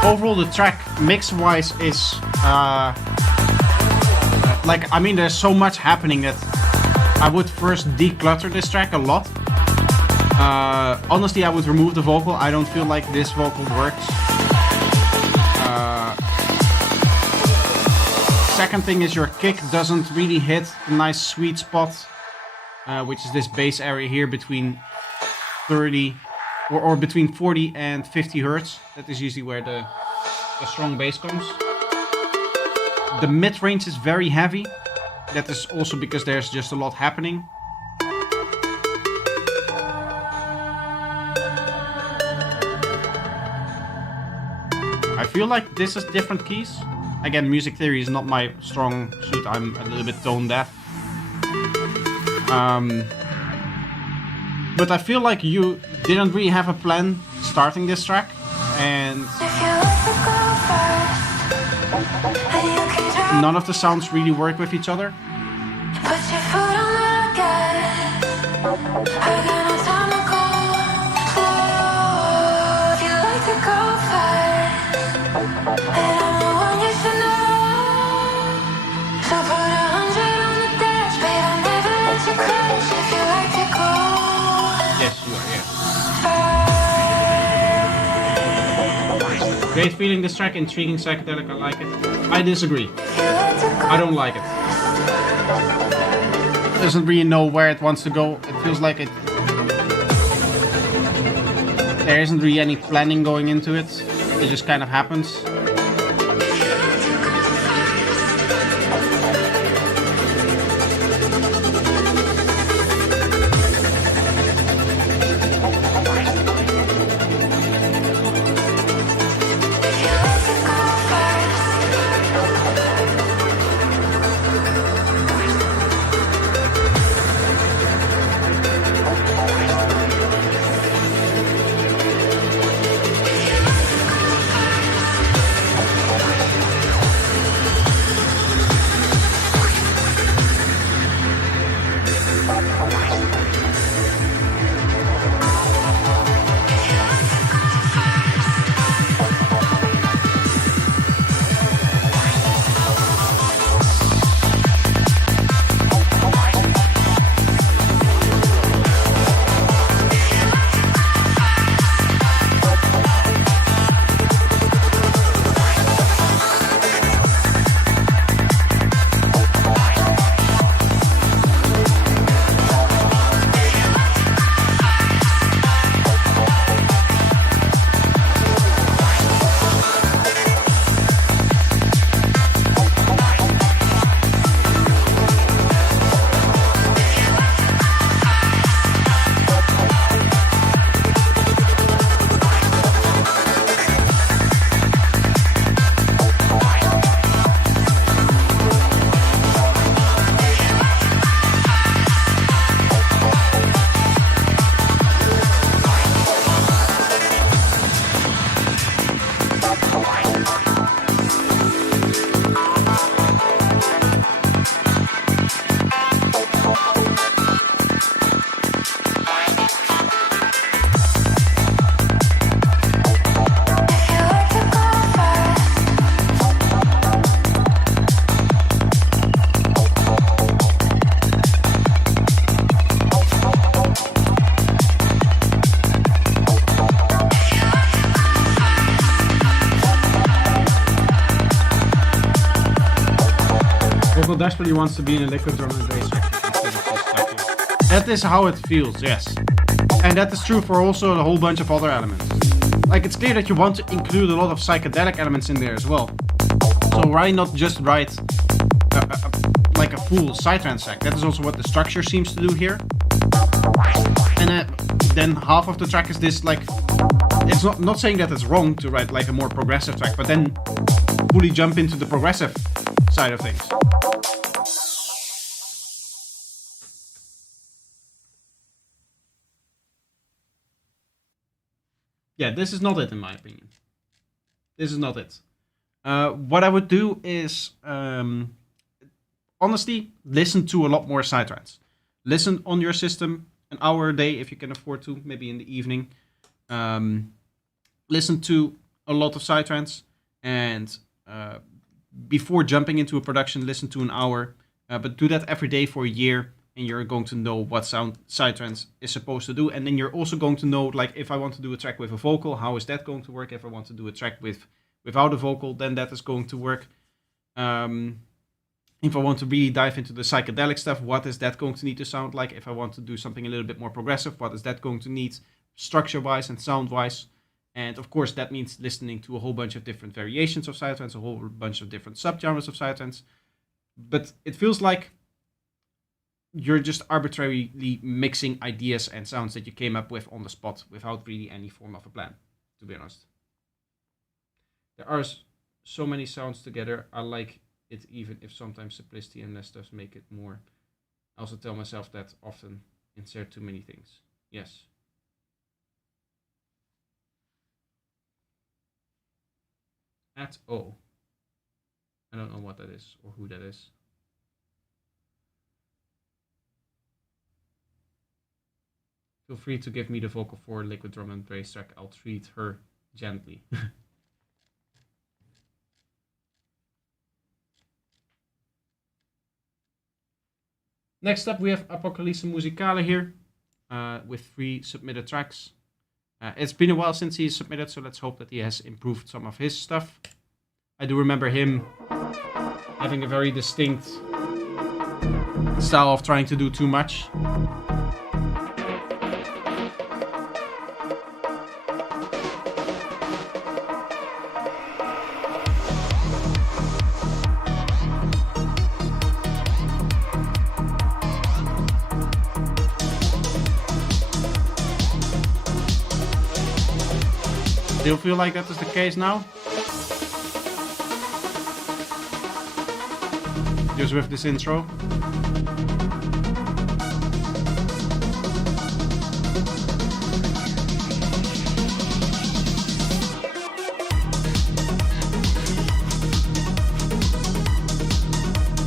Overall, the track mix-wise is like, I mean, there's so much happening that I would first declutter this track a lot. Honestly, I would remove the vocal. I don't feel like this vocal works. Second thing is your kick doesn't really hit a nice sweet spot, which is this bass area here between 30 or between 40 and 50 hertz. That is usually where the strong bass comes. The mid-range is very heavy. That is also because there's just a lot happening. I feel like this is different keys. Again, music theory is not my strong suit. I'm a little bit tone deaf. But I feel like you didn't really have a plan starting this track, and none of the sounds really work with each other. Yes, you are, yes. Great feeling, this track, intriguing, psychedelic, I like it. I disagree. I don't like it. Doesn't really know where it wants to go. It feels like it. There isn't really any planning going into it. It just kind of happens. Michael desperately wants to be in a liquid drum and bass track. That is how it feels, yes. And that is true for also a whole bunch of other elements. Like, it's clear that you want to include a lot of psychedelic elements in there as well. So why not just write like a full psytrance track? That is also what the structure seems to do here. And then half of the track is this, like, it's not saying that it's wrong to write like a more progressive track, but then fully jump into the progressive side of things. Yeah, this is not it in my opinion. This is not it. What I would do is, honestly, listen to a lot more psytrance. Listen on your system, an hour a day if you can afford to, maybe in the evening. Listen to a lot of psytrance, and before jumping into a production, listen to an hour. But do that every day for a year, and you're going to know what sound psytrance is supposed to do. And then you're also going to know, like, if I want to do a track with a vocal, how is that going to work? If I want to do a track without a vocal, then that is going to work. If I want to really dive into the psychedelic stuff, what is that going to need to sound like? If I want to do something a little bit more progressive, what is that going to need structure-wise and sound-wise? And of course, that means listening to a whole bunch of different variations of psytrance, a whole bunch of different subgenres of psytrance. But it feels like you're just arbitrarily mixing ideas and sounds that you came up with on the spot without really any form of a plan, to be honest. There are so many sounds together. I like it even if sometimes simplicity and less does make it more. I also tell myself that often, insert too many things. Yes. At all. I don't know what that is or who that is. Feel free to give me the vocal for liquid drum and bass track. I'll treat her gently. Next up, we have Apocalypse Musicale here with 3 submitted tracks. It's been a while since he submitted, so let's hope that he has improved some of his stuff. I do remember him having a very distinct style of trying to do too much. Do you feel like that is the case now? Just with this intro.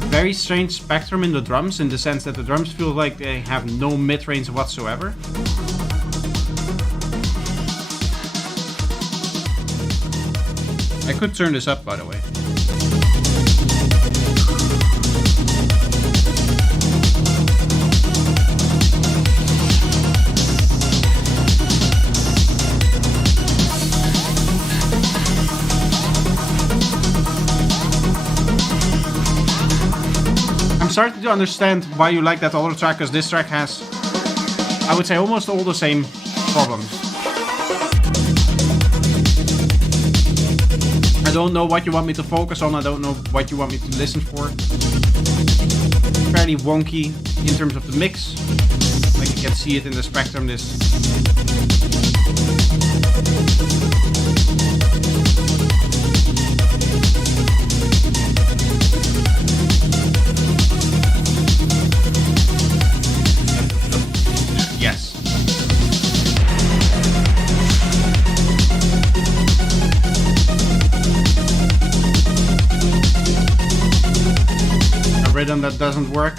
Very strange spectrum in the drums, in the sense that the drums feel like they have no mid-range whatsoever. I could turn this up, by the way. I'm starting to understand why you like that other track, because this track has, I would say, almost all the same problems. I don't know what you want me to focus on. I don't know what you want me to listen for. Fairly wonky in terms of the mix. Like you can see it in the spectrum. This. Yes. Rhythm that doesn't work.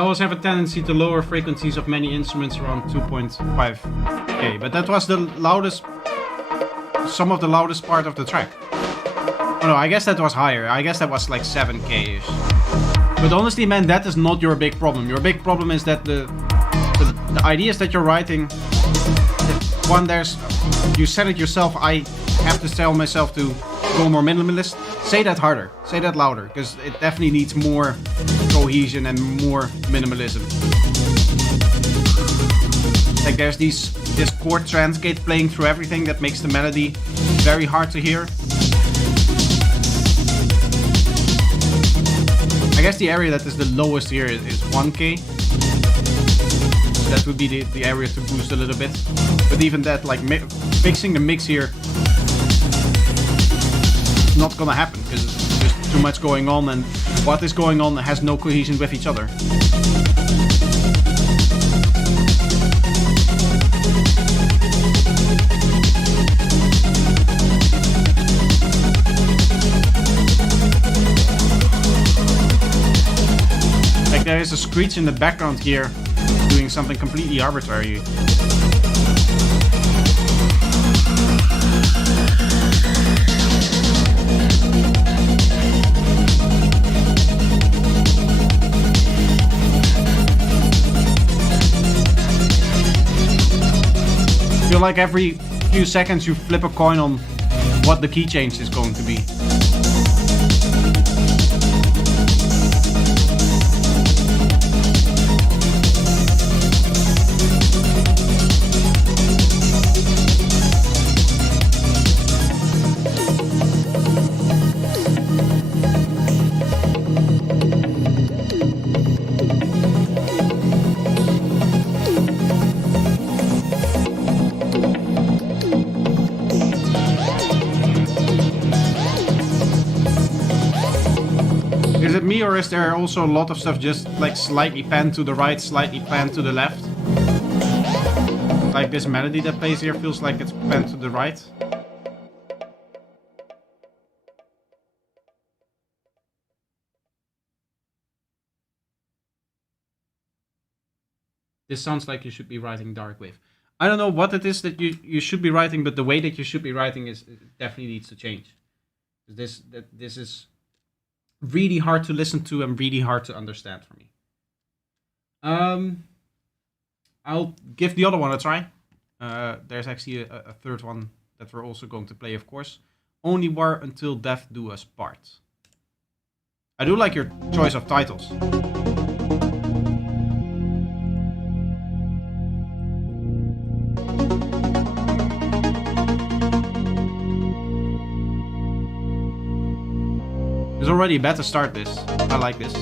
I always have a tendency to lower frequencies of many instruments around 2.5K, but that was the loudest, some of the loudest part of the track. Oh no, I guess that was higher. I guess that was like 7K-ish. But honestly, man, that is not your big problem. Your big problem is that the ideas that you're writing, one, you said it yourself, I have to tell myself to go more minimalist. Say that harder, say that louder, because it definitely needs more cohesion and more minimalism. Like there's this chord transgate playing through everything that makes the melody very hard to hear. I guess the area that is the lowest here is 1K. So that would be the area to boost a little bit. But even that, like fixing the mix here, not gonna happen because there's too much going on, and what is going on has no cohesion with each other. Like there is a screech in the background here doing something completely arbitrary. I feel like every few seconds you flip a coin on what the key change is going to be. Is it me, or is there also a lot of stuff just like slightly panned to the right, slightly panned to the left? Like this melody that plays here feels like it's panned to the right. This sounds like you should be writing dark wave. I don't know what it is that you should be writing, but the way that you should be writing is definitely needs to change. This is really hard to listen to and really hard to understand for me. I'll give the other one a try. There's actually a third one that we're also going to play, of course. Only War Until Death Do Us Part. I do like your choice of titles. It's already a better start this. I like this.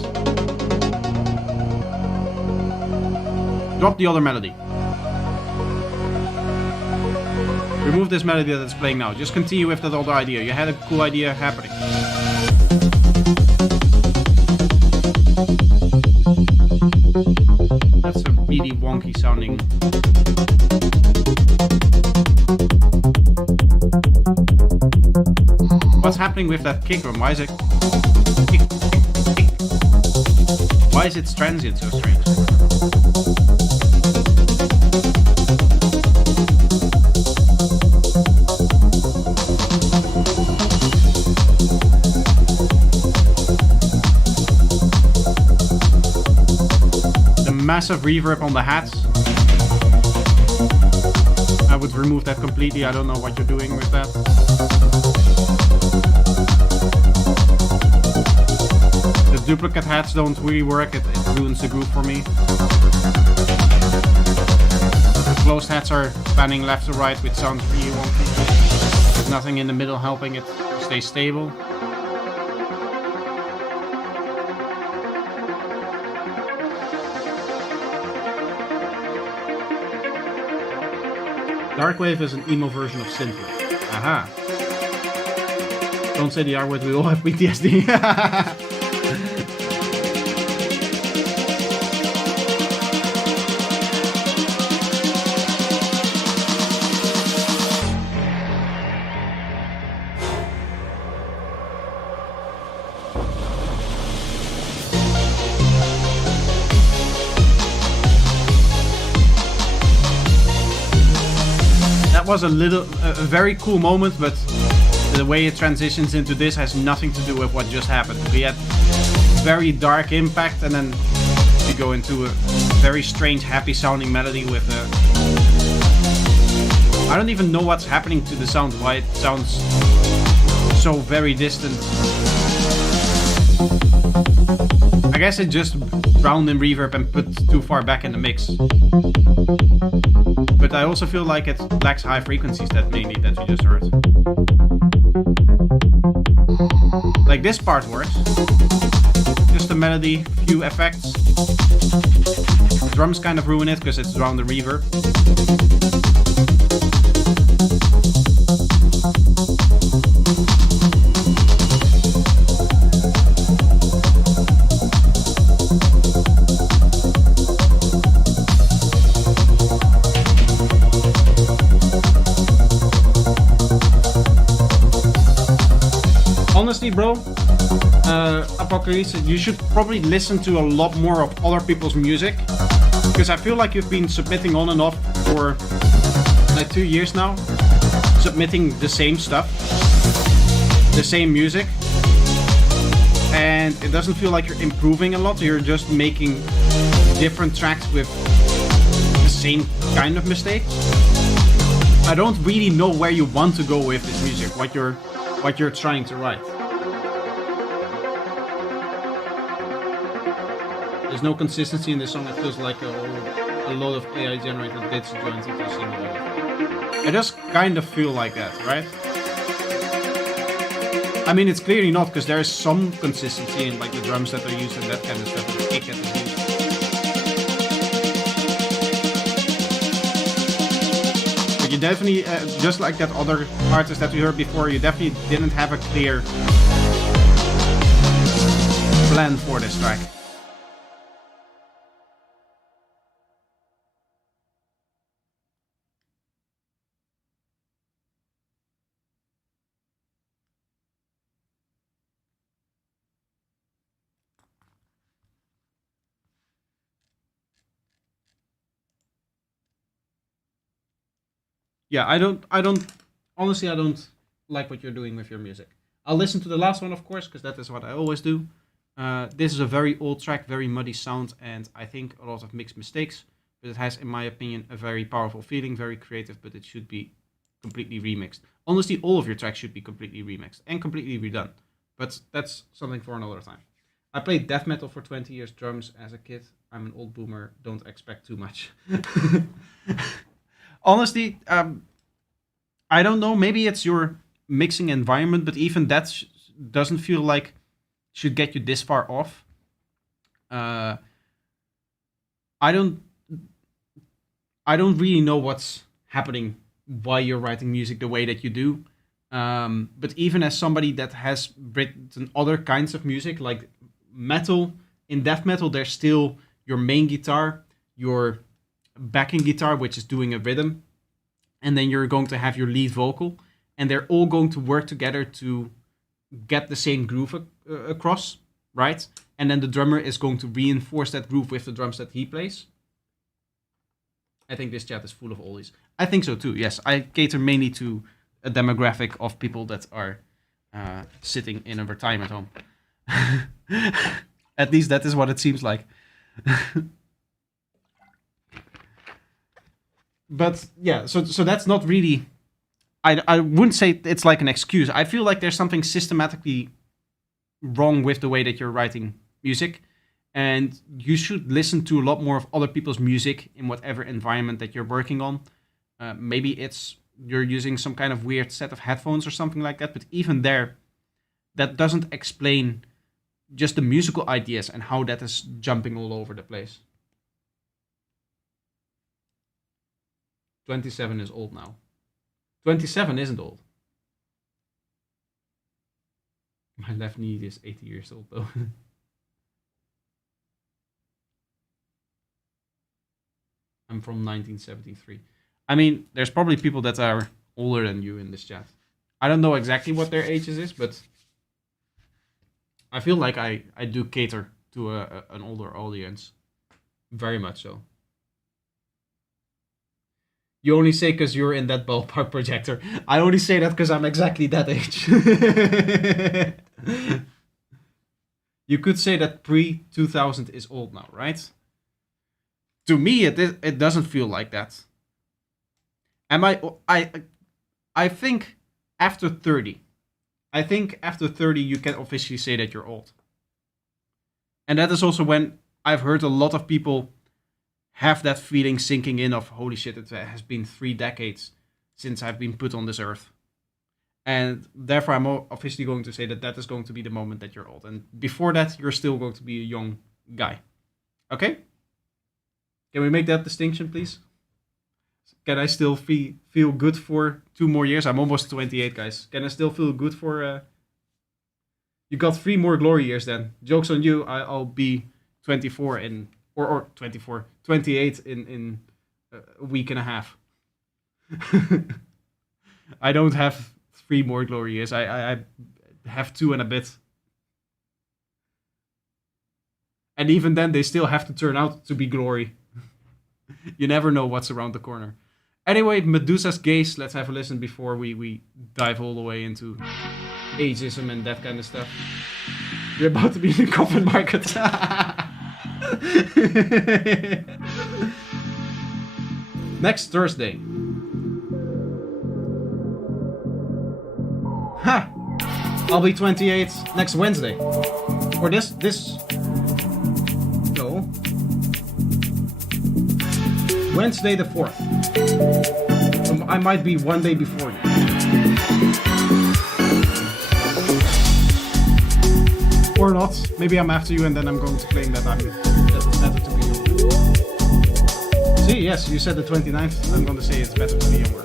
Drop the other melody. Remove this melody that's playing now. Just continue with that other idea. You had a cool idea happening. That's a really wonky sounding. What's happening with that kick drum? Why is it kick, kick, kick? Why is its transient so strange? The massive reverb on the hats. I would remove that completely. I don't know what you're doing with that. The duplicate hats don't really work. It ruins the groove for me. The closed hats are panning left to right, which sounds really wonky. There's nothing in the middle helping it stay stable. Darkwave is an emo version of synthwave. Aha. Don't say the R word, we all have PTSD. was a very cool moment, but the way it transitions into this has nothing to do with what just happened. We had very dark impact, and then we go into a very strange, happy sounding melody with a... I don't even know what's happening to the sound, why it sounds so very distant. I guess it just drowned in reverb and put too far back in the mix. But I also feel like it lacks high frequencies that you just heard. Like this part works. Just a melody, few effects. The drums kind of ruin it because it's drowned in reverb. Honestly, bro, Apocalypse, you should probably listen to a lot more of other people's music, because I feel like you've been submitting on and off for like 2 years now, submitting the same stuff, the same music, and it doesn't feel like you're improving a lot. You're just making different tracks with the same kind of mistakes. I don't really know where you want to go with this music, what you're trying to write. There's no consistency in this song. It feels like a lot of AI generated bits joined into a single melody. I just kind of feel like that, right? I mean, it's clearly not, because there is some consistency in like the drums that are used and that kind of stuff, and the kick that is used. But you definitely, just like that other artist that we heard before, you definitely didn't have a clear plan for this track. Yeah, honestly, I don't like what you're doing with your music. I'll listen to the last one, of course, because that is what I always do. This is a very old track, very muddy sound, and I think a lot of mixed mistakes, but it has, in my opinion, a very powerful feeling, very creative, but it should be completely remixed. Honestly, all of your tracks should be completely remixed and completely redone, but that's something for another time. I played death metal for 20 years, drums as a kid. I'm an old boomer, don't expect too much. Honestly, I don't know. Maybe it's your mixing environment, but even that doesn't feel like should get you this far off. I don't really know what's happening while you're writing music the way that you do. But even as somebody that has written other kinds of music, like metal, in death metal, there's still your main guitar, your backing guitar, which is doing a rhythm, and then you're going to have your lead vocal, and they're all going to work together to get the same groove across, right? And then the drummer is going to reinforce that groove with the drums that he plays. I think this chat is full of oldies. I think so too, yes. I cater mainly to a demographic of people that are sitting in a retirement home. At least that is what it seems like. But yeah, so that's not really... I wouldn't say it's like an excuse. I feel like there's something systematically wrong with the way that you're writing music. And you should listen to a lot more of other people's music in whatever environment that you're working on. Maybe it's you're using some kind of weird set of headphones or something like that. But even there, that doesn't explain just the musical ideas and how that is jumping all over the place. 27 is old now. 27 isn't old. My left knee is 80 years old though. I'm from 1973. I mean, there's probably people that are older than you in this chat. I don't know exactly what their ages is, but I feel like I do cater to an older audience. Very much so. You only say because you're in that ballpark projector. I only say that because I'm exactly that age. You could say that pre-2000 is old now, right? To me, it doesn't feel like that. I think after 30. I think after 30 you can officially say that you're old. And that is also when I've heard a lot of people have that feeling sinking in of, holy shit, it has been 3 decades since I've been put on this earth. And therefore I'm officially going to say that that is going to be the moment that you're old. And before that, you're still going to be a young guy. Okay? Can we make that distinction, please? Can I still feel good for 2 more years? I'm almost 28, guys. Can I still feel good for... You got 3 more glory years then. Joke's on you, I'll be 24 in... Or 24, 28 in a week and a half. I don't have 3 more glory years. I have 2 and a bit. And even then, they still have to turn out to be glory. You never know what's around the corner. Anyway, Medusa's Gaze, let's have a listen before we dive all the way into ageism and that kind of stuff. You're about to be in the coffin market. Next Thursday. Ha! I'll be 28 next Wednesday. Or this... No. Wednesday the 4th. I might be 1 day before you. Or not. Maybe I'm after you and then I'm going to claim that it's better to be younger. See, yes, you said the 29th. I'm going to say it's better to be younger.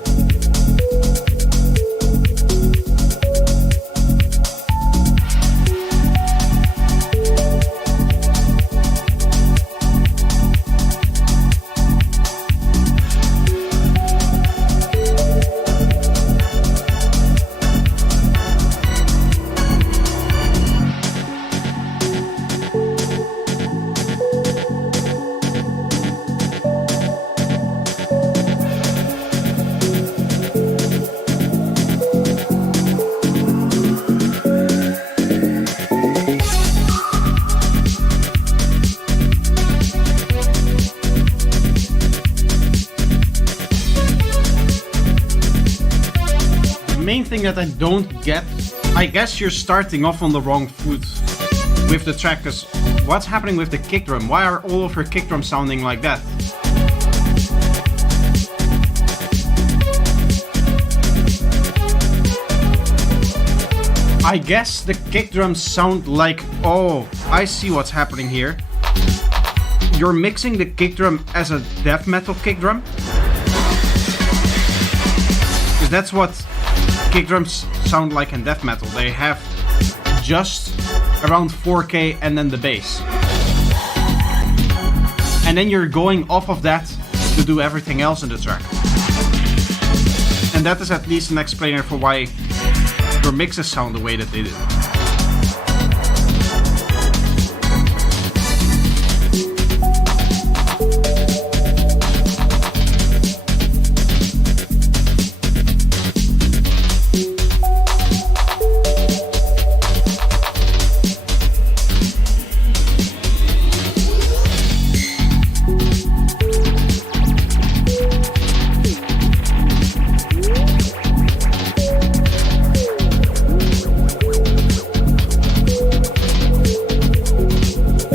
That I don't get. I guess you're starting off on the wrong foot with the track, because what's happening with the kick drum? Why are all of her kick drums sounding like that? I guess the kick drums sound like, oh, I see what's happening here. You're mixing the kick drum as a death metal kick drum? Because that's what kick drums sound like in death metal. They have just around 4K and then the bass. And then you're going off of that to do everything else in the track. And that is at least an explainer for why your mixes sound the way that they do.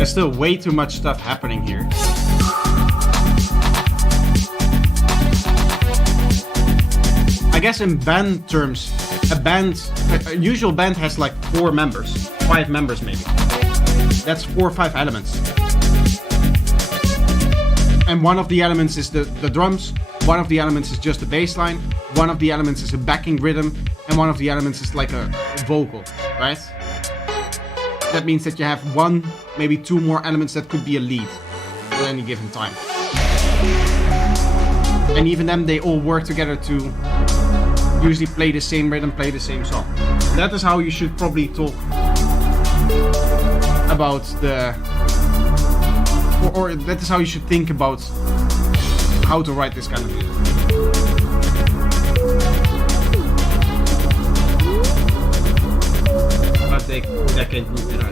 Still way too much stuff happening here. I guess in band terms, a usual band has like 4 members, 5 members maybe. That's 4 or 5 elements. And one of the elements is the drums, one of the elements is just the bass line, one of the elements is a backing rhythm, and one of the elements is like a vocal, right? That means that you have 1, maybe 2 more elements that could be a lead at any given time. And even then, they all work together to usually play the same rhythm, play the same song. That is how you should probably talk about the... Or that is how you should think about how to write this kind of music. mistake, decade group and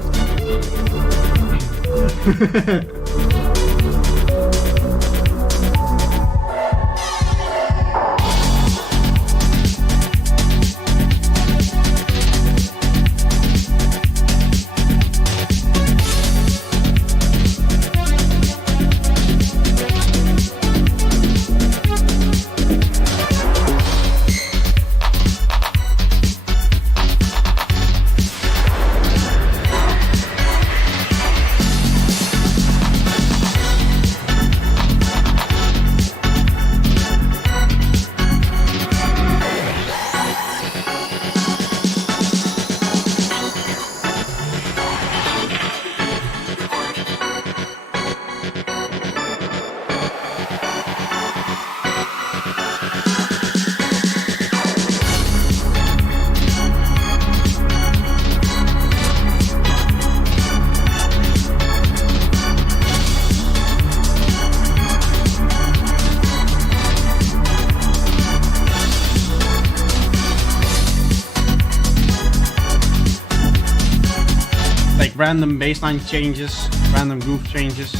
random bassline changes, random groove changes.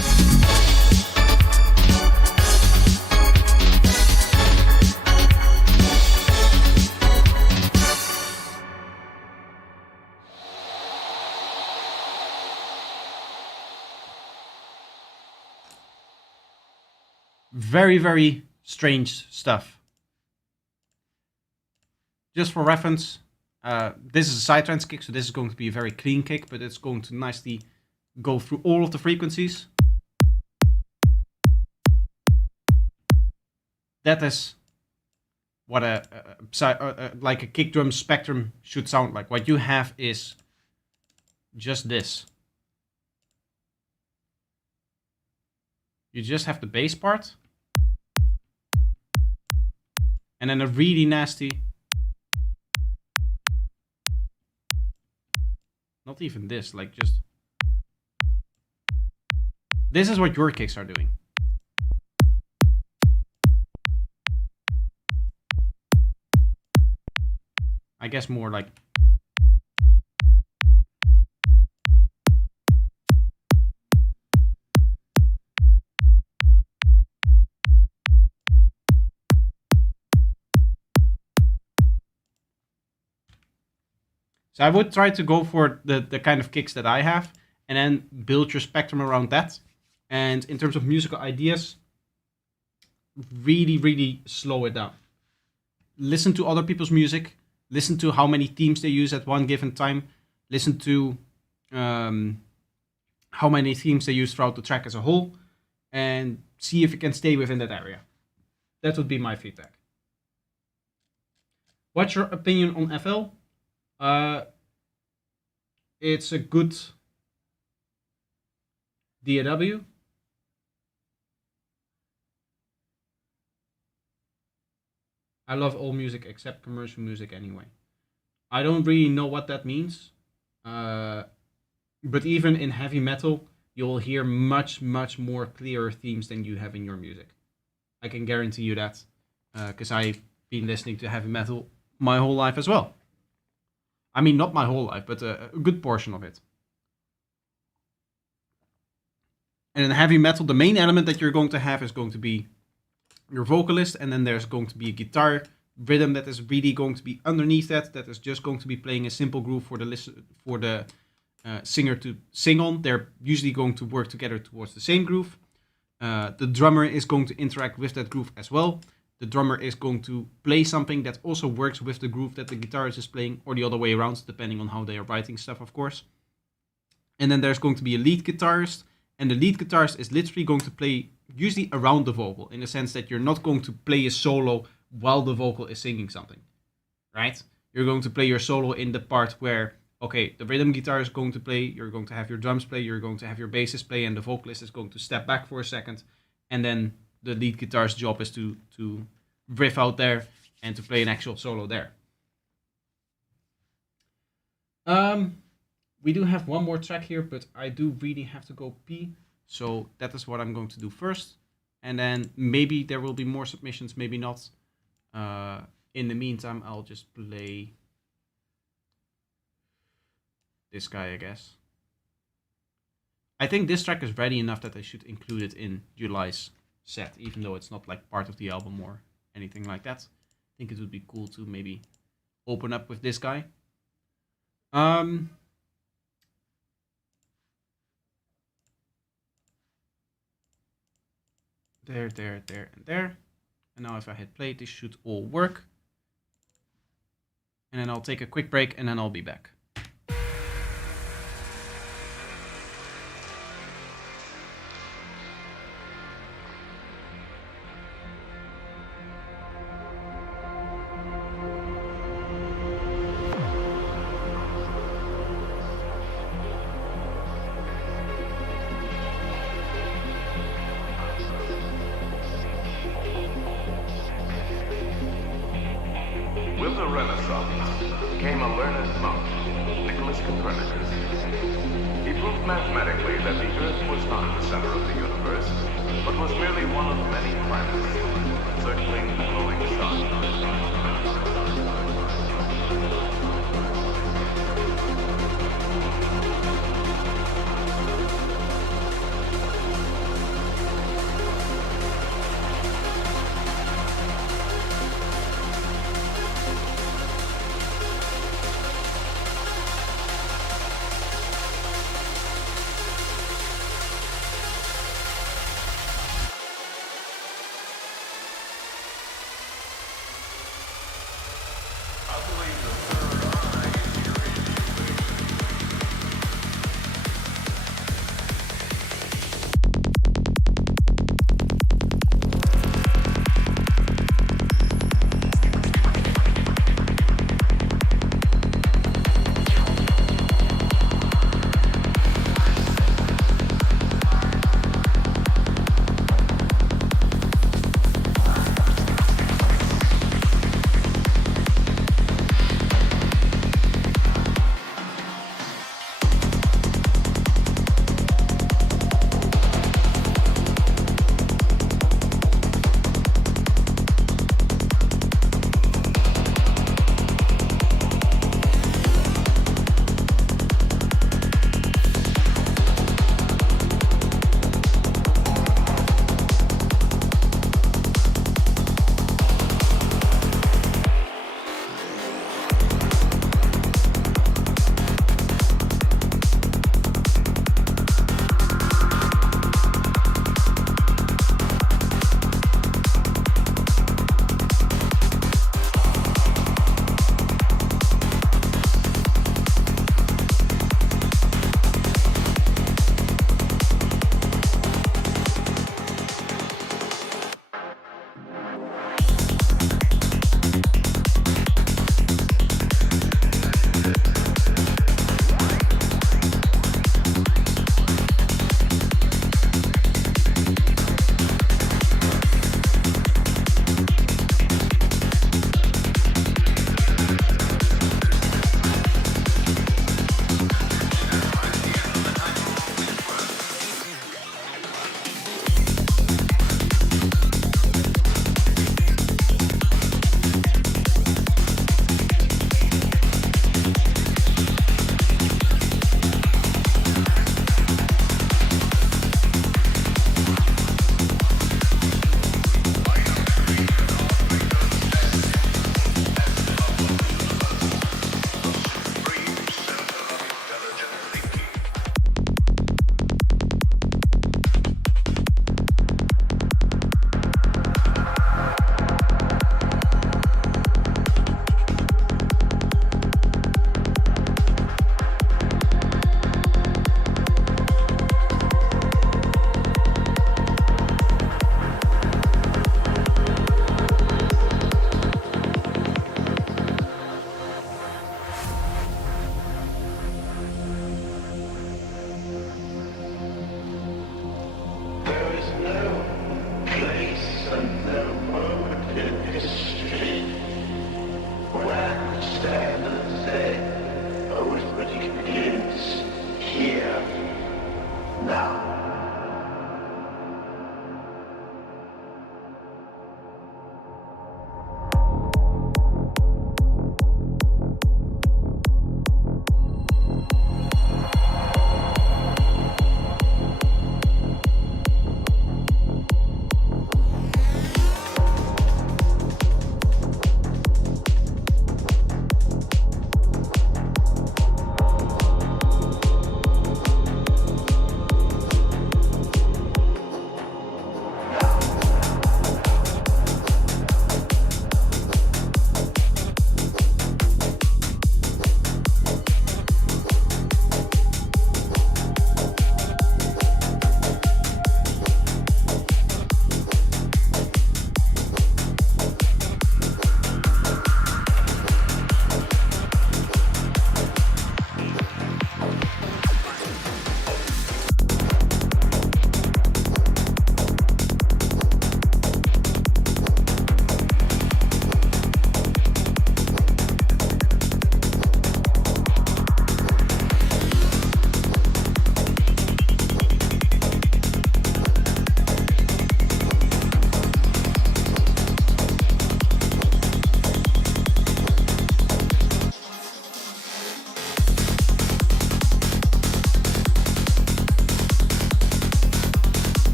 Very, very strange stuff. Just for reference, this is a psytrance kick, so this is going to be a very clean kick, but it's going to nicely go through all of the frequencies. That is what like a kick drum spectrum should sound like. What you have is just this. You just have the bass part, and then a really nasty. Not even this, like just... This is what your kicks are doing. I guess more like... So I would try to go for the kind of kicks that I have, and then build your spectrum around that. And in terms of musical ideas, really, really slow it down. Listen to other people's music. Listen to how many themes they use at one given time. Listen to how many themes they use throughout the track as a whole. And see if you can stay within that area. That would be my feedback. What's your opinion on FL? It's a good DAW. I love all music except commercial music anyway. I don't really know what that means. But even in heavy metal, you'll hear much, much more clearer themes than you have in your music. I can guarantee you that. Because I've been listening to heavy metal my whole life as well. I mean, not my whole life, but a good portion of it. And in heavy metal, the main element that you're going to have is going to be your vocalist, and then there's going to be a guitar rhythm that is really going to be underneath that is just going to be playing a simple groove for the singer to sing on. They're usually going to work together towards the same groove. The drummer is going to interact with that groove as well. The drummer is going to play something that also works with the groove that the guitarist is playing, or the other way around, depending on how they are writing stuff, of course. And then there's going to be a lead guitarist, and the lead guitarist is literally going to play usually around the vocal, in the sense that you're not going to play a solo while the vocal is singing something, right? You're going to play your solo in the part where, okay, the rhythm guitar is going to play, you're going to have your drums play, you're going to have your bassist play, and the vocalist is going to step back for a second, and then the lead guitar's job is to riff out there and to play an actual solo there. We do have one more track here, but I do really have to go pee, so that is what I'm going to do first. And then maybe there will be more submissions, maybe not. In the meantime, I'll just play this guy, I guess. I think this track is ready enough that I should include it in July's set, even though it's not like part of the album or anything like that. I think it would be cool to maybe open up with this guy. There, and there. And now if I hit play, this should all work. And then I'll take a quick break and then I'll be back. With the Renaissance came a learned monk, Nicholas Copernicus. He proved mathematically that the Earth was not the center of the universe, but was merely one of many planets circling the glowing sun.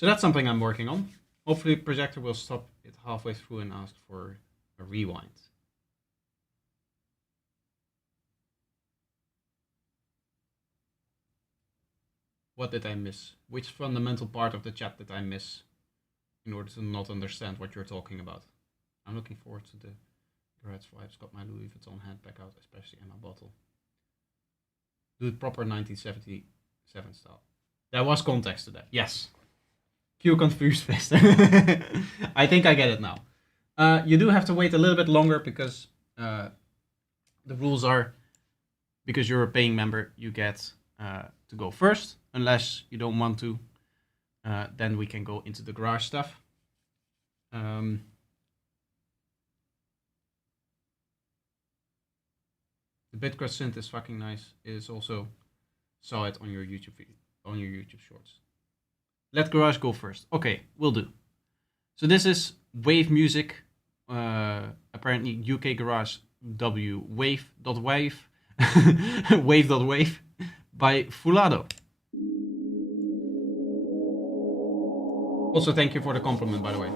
So that's something I'm working on. Hopefully Projector will stop it halfway through and ask for a rewind. What did I miss? Which fundamental part of the chat did I miss in order to not understand what you're talking about? I'm looking forward to the Garage Vibes. Got my Louis Vuitton hat back out, especially in my bottle. Do it proper 1977 style. There was context to that. Yes. Cue confused face. I think I get it now. You do have to wait a little bit longer because the rules are, because you're a paying member, you get to go first. Unless you don't want to, then we can go into the garage stuff. The Bitcrush synth is fucking nice. It is also, saw it on your YouTube video, on your YouTube shorts. Let garage go first. Okay, will do. So this is Wave Music, apparently UK Garage W Wave.wave, Wave.wave by Fulado. Also, thank you for the compliment, by the way.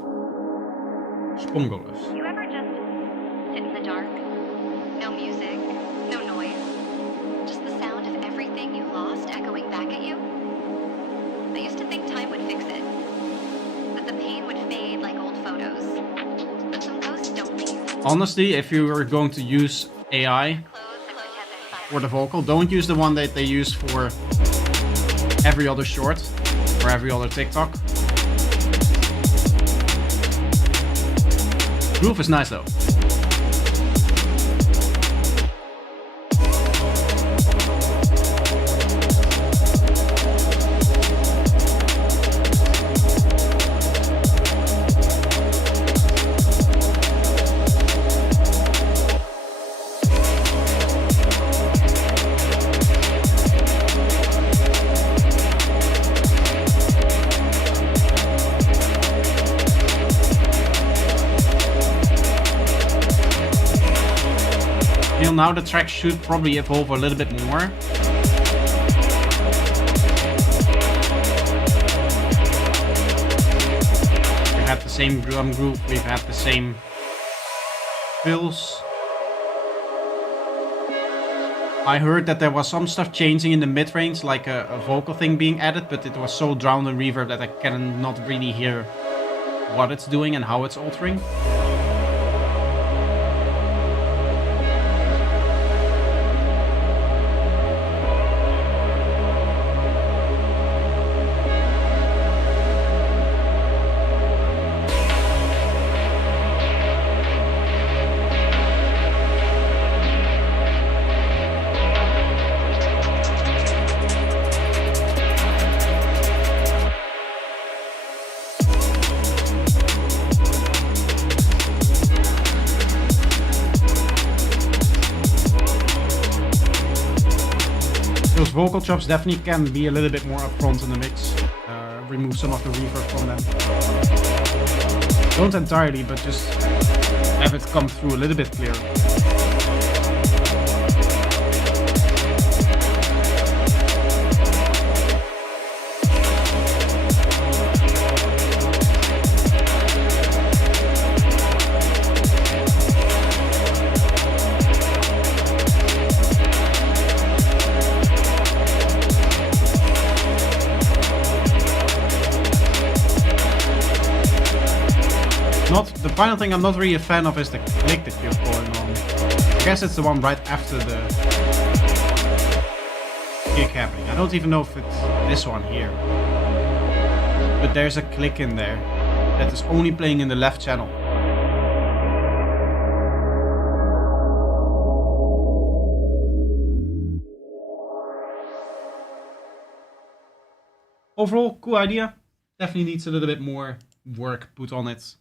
Spongolos. You ever just sit in the dark? No music, no noise. Just the sound of everything you lost echoing back at you? I used to think time would fix it. That the pain would fade like old photos. But some ghosts don't leave. Honestly, if you were going to use AI for the vocal, don't use the one that they use for every other short or every other TikTok. Groove is nice though. Now the track should probably evolve a little bit more. We've had the same drum groove, we've had the same fills. I heard that there was some stuff changing in the mid-range, like a vocal thing being added, but it was so drowned in reverb that I cannot really hear what it's doing and how it's altering. Vocal chops definitely can be a little bit more upfront in the mix. Remove some of the reverb from them. Don't entirely, but just have it come through a little bit clearer. The final thing I'm not really a fan of is the click that you're going on. I guess it's the one right after the kick happening. I don't even know if it's this one here. But there's a click in there that is only playing in the left channel. Overall, cool idea. Definitely needs a little bit more work put on it.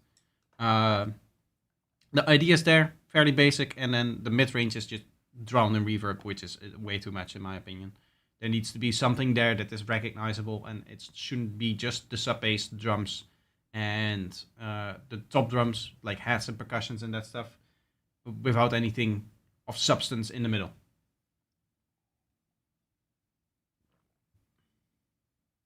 The idea is there, fairly basic, and then the mid-range is just drowned in reverb, which is way too much in my opinion. There needs to be something there that is recognizable, and it shouldn't be just the sub-bass drums and the top drums, like hats and percussions and that stuff, without anything of substance in the middle.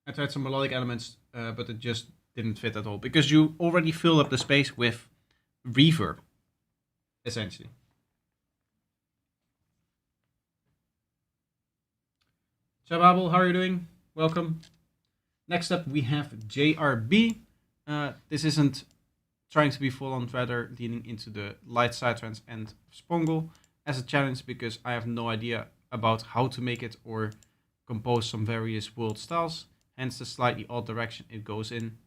I tried some melodic elements, but it just didn't fit at all because you already filled up the space with reverb, essentially. Shababel, how are you doing? Welcome. Next up, we have JRB. This isn't trying to be full-on, rather leaning into the light psytrance and Spongle as a challenge because I have no idea about how to make it or compose some various world styles, hence the slightly odd direction it goes in.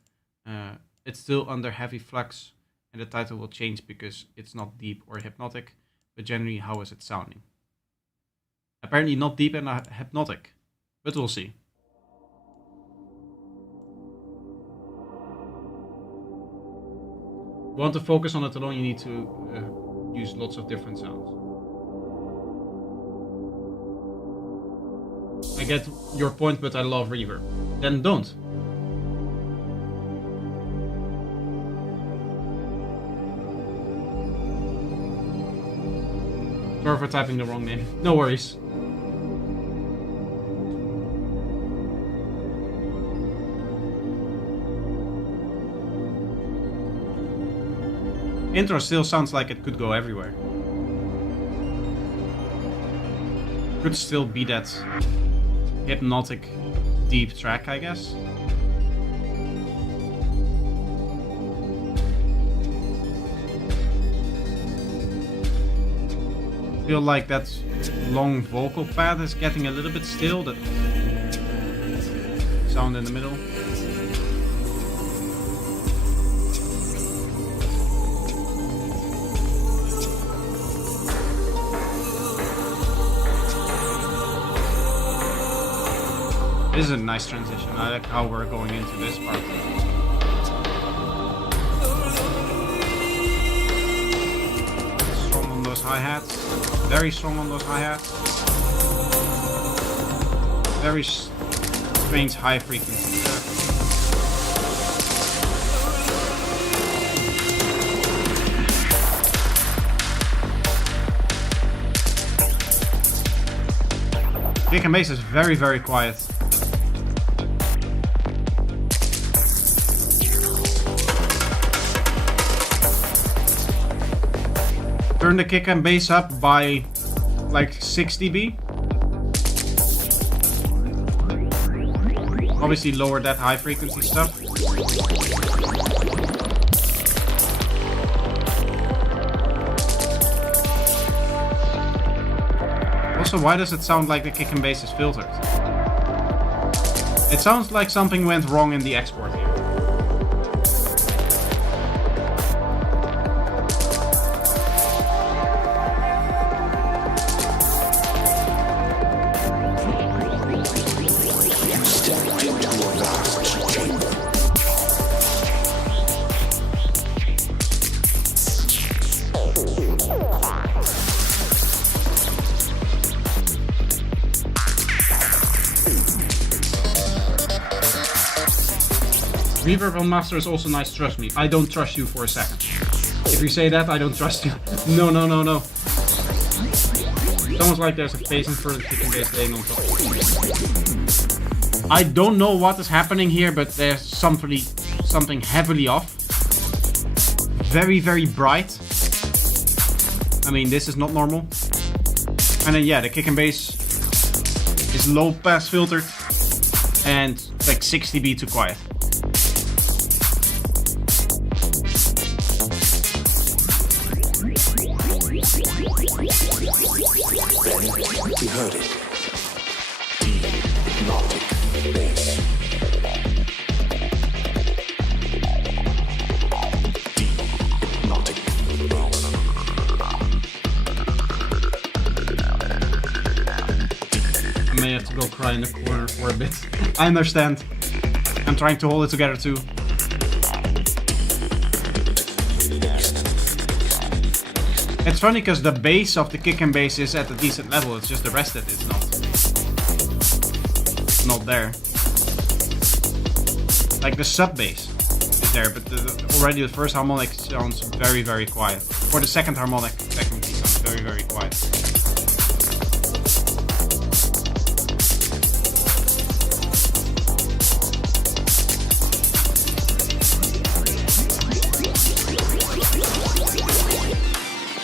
It's still under heavy flux, and the title will change because it's not deep or hypnotic, but generally, how is it sounding? Apparently not deep and hypnotic, but we'll see. If you want to focus on it alone, you need to use lots of different sounds. I get your point, but I love reverb. Then don't. Sorry for typing the wrong name. No worries. Intro still sounds like it could go everywhere. Could still be that hypnotic deep track, I guess. Feel like that long vocal pad is getting a little bit stale. That sound in the middle. This is a nice transition. I like how we're going into this part. Strong on those hi-hats. Very strong on those hi-hats. Very strange high frequency. Kick and bass is very, very quiet. Turn the kick and bass up by like 6 dB. Obviously lower that high frequency stuff. Also, why does it sound like the kick and bass is filtered? It sounds like something went wrong in the export here. Reverb on master is also nice, trust me. I don't trust you for a second. If you say that, I don't trust you. No, no, no, no. It's almost like there's a phasing for the kick and bass laying on top. I don't know what is happening here, but there's something heavily off. Very, very bright. I mean, this is not normal. And then yeah, the kick and bass is low pass filtered and like 6 dB too quiet. We heard it. Deep, hypnotic bass. Deep, hypnotic bass. I may have to go cry in the corner for a bit. I understand. I'm trying to hold it together too. It's funny because the bass of the kick and bass is at a decent level, it's just the rest that is not there. Like the sub bass is there, but already the first harmonic sounds very, very quiet. Or the second harmonic technically sounds very, very quiet.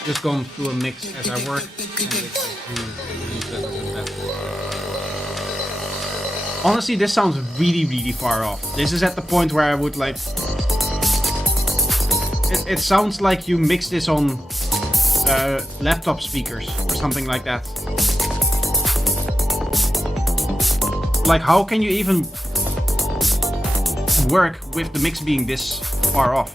just gone through a mix as I work, and it's really better than that. Honestly, this sounds really far off. This is at the point where I would like... It sounds like you mix this on laptop speakers or something like that. Like, how can you even work with the mix being this far off?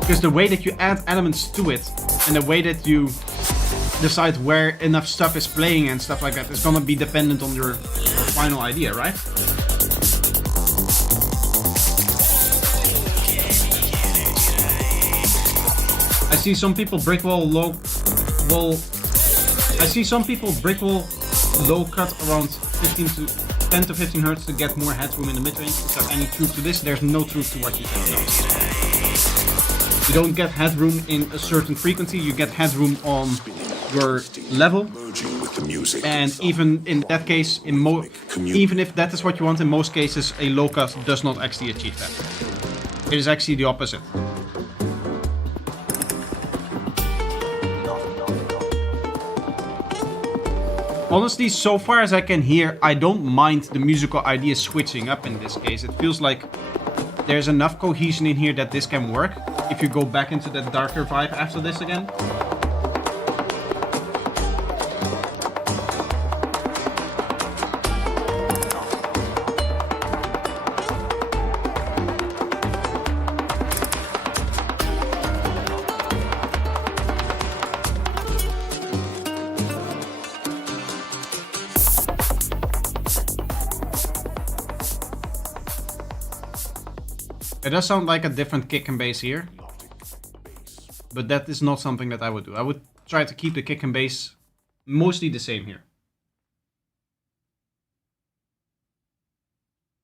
Because the way that you add elements to it and the way that you decide where enough stuff is playing and stuff like that is gonna be dependent on your final idea, right? I see some people brick wall low cut around 10 to 15 hertz to get more headroom in the mid range. Is there any truth to this? There's no truth to what you said. No. You don't get headroom in a certain frequency. You get headroom on your level. And even in that case, even if that is what you want, in most cases, a low cut does not actually achieve that. It is actually the opposite. Honestly, so far as I can hear, I don't mind the musical idea switching up in this case. It feels like there's enough cohesion in here that this can work. If you go back into that darker vibe after this again. It does sound like a different kick and bass here, but that is not something that I would do. I would try to keep the kick and bass mostly the same here.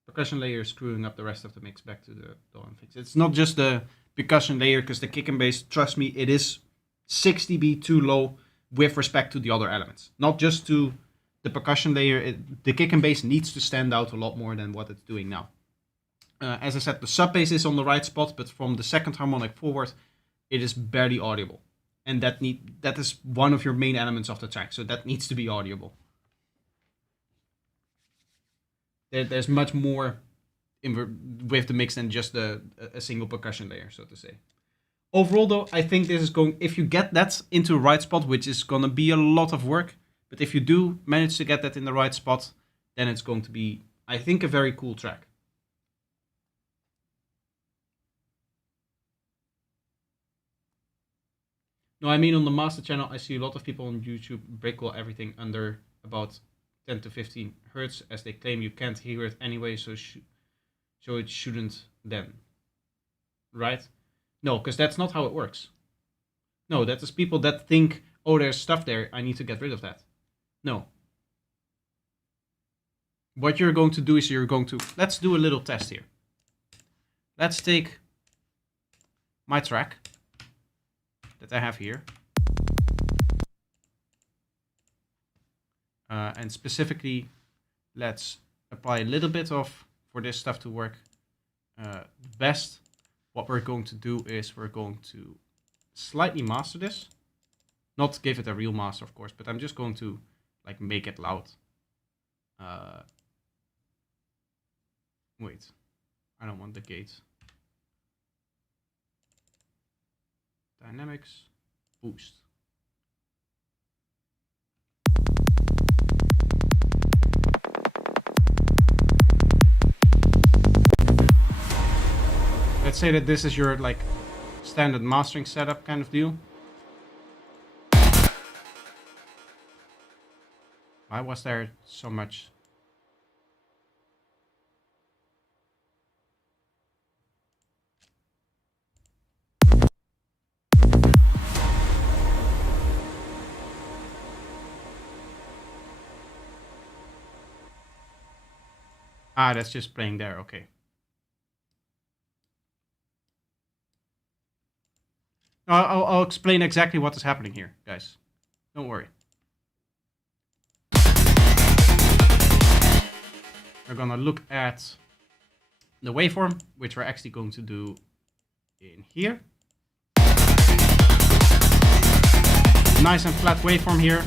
Percussion layer screwing up the rest of the mix back to the DAW and fix. It's not just the percussion layer, because the kick and bass, trust me, it is 6 dB too low with respect to the other elements. Not just to the percussion layer, the kick and bass needs to stand out a lot more than what it's doing now. As I said, the sub bass is on the right spot, but from the second harmonic forward, it is barely audible. And that is one of your main elements of the track, so that needs to be audible. There's much more with the mix than just a single percussion layer, so to say. Overall though, I think this is going, if you get that into the right spot, which is going to be a lot of work, but if you do manage to get that in the right spot, then it's going to be, I think, a very cool track. No, I mean on the master channel, I see a lot of people on YouTube breakwall everything under about 10 to 15 hertz, as they claim you can't hear it anyway, so it shouldn't then. Right? No, because that's not how it works. No, that is people that think, oh, there's stuff there, I need to get rid of that. No. What you're going to do is you're going to, let's do a little test here. Let's take my track that I have here. And specifically, let's apply a little bit of, for this stuff to work best, what we're going to do is we're going to slightly master this. Not give it a real master, of course, but I'm just going to like make it loud. Wait, I don't want the gate. Dynamics, boost. Let's say that this is your like standard mastering setup kind of deal. Why was there so much? Ah, that's just playing there, okay. I'll explain exactly what is happening here, guys. Don't worry. We're gonna look at the waveform, which we're actually going to do in here. Nice and flat waveform here.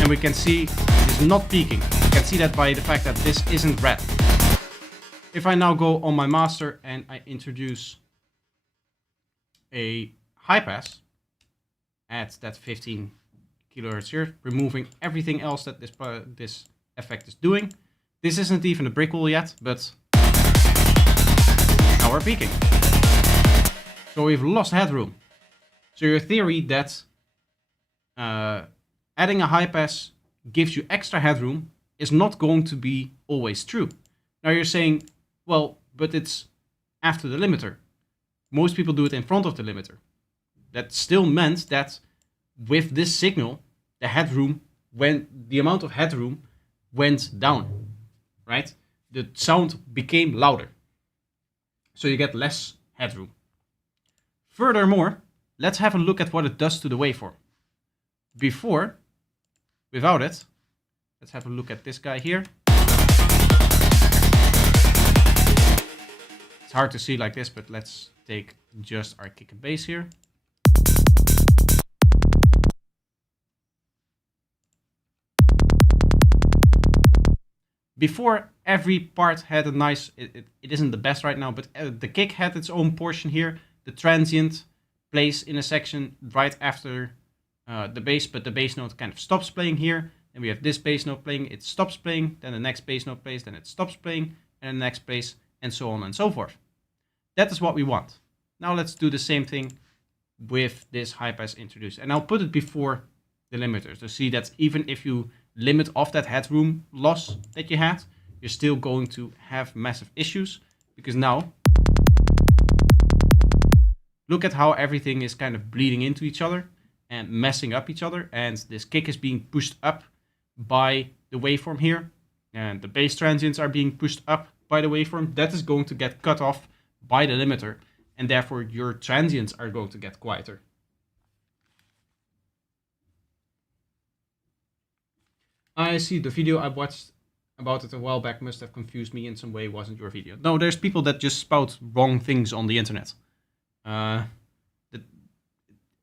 And we can see it's not peaking. You can see that by the fact that this isn't red. If I now go on my master and I introduce a high pass at that 15 kilohertz here, removing everything else that this effect is doing. This isn't even a brick wall yet, but now we're peaking. So we've lost headroom. So your theory that adding a high pass gives you extra headroom is not going to be always true. Now you're saying, well, but it's after the limiter. Most people do it in front of the limiter. That still meant that with this signal, the amount of headroom went down, right? The sound became louder. So you get less headroom. Furthermore, let's have a look at what it does to the waveform. Before, without it, let's have a look at this guy here. It's hard to see like this, but let's take just our kick and bass here. Before, every part had a nice, it isn't the best right now, but the kick had its own portion here. The transient plays in a section right after the bass, but the bass note kind of stops playing here. And we have this bass note playing, it stops playing, then the next bass note plays, then it stops playing, and the next bass, and so on and so forth. That is what we want. Now let's do the same thing with this high pass introduced. And I'll put it before the limiters to see that even if you limit off that headroom loss that you had, you're still going to have massive issues, because now look at how everything is kind of bleeding into each other and messing up each other, and this kick is being pushed up by the waveform here, and the bass transients are being pushed up by the waveform. That is going to get cut off by the limiter, and therefore your transients are going to get quieter. I see the video I watched about it a while back must have confused me in some way. Wasn't your video? No, there's people that just spout wrong things on the internet.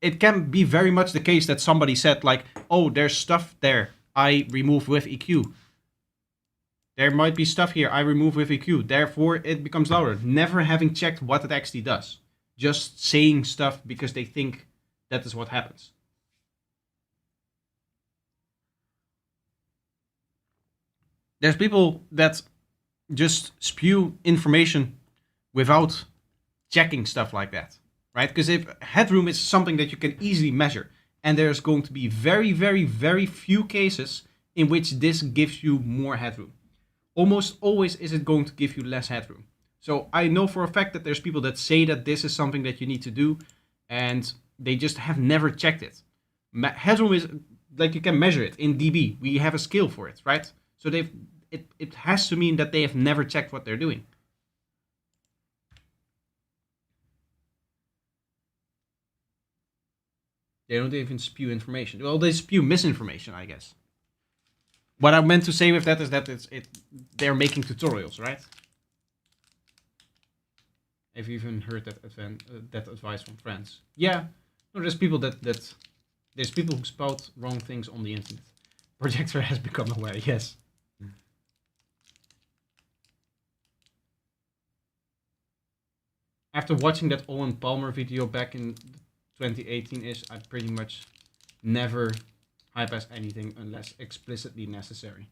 It can be very much the case that somebody said like, oh, there's stuff there I remove with EQ. There might be stuff here I remove with EQ. Therefore, it becomes louder. Never having checked what it actually does. Just saying stuff because they think that is what happens. There's people that just spew information without checking stuff like that, right? Because if headroom is something that you can easily measure, and there's going to be very, very, very few cases in which this gives you more headroom. Almost always is it going to give you less headroom. So I know for a fact that there's people that say that this is something that you need to do, and they just have never checked it. Headroom is like you can measure it in dB. We have a scale for it, right? So it has to mean that they have never checked what they're doing. They don't even spew information. Well, they spew misinformation, I guess. What I meant to say with that is that they're making tutorials, right? Have you even heard that advice from friends? Yeah, no, there's people there's people who spout wrong things on the internet. Projector has become aware, yes. After watching that Owen Palmer video back in 2018-ish, I pretty much never high pass anything unless explicitly necessary.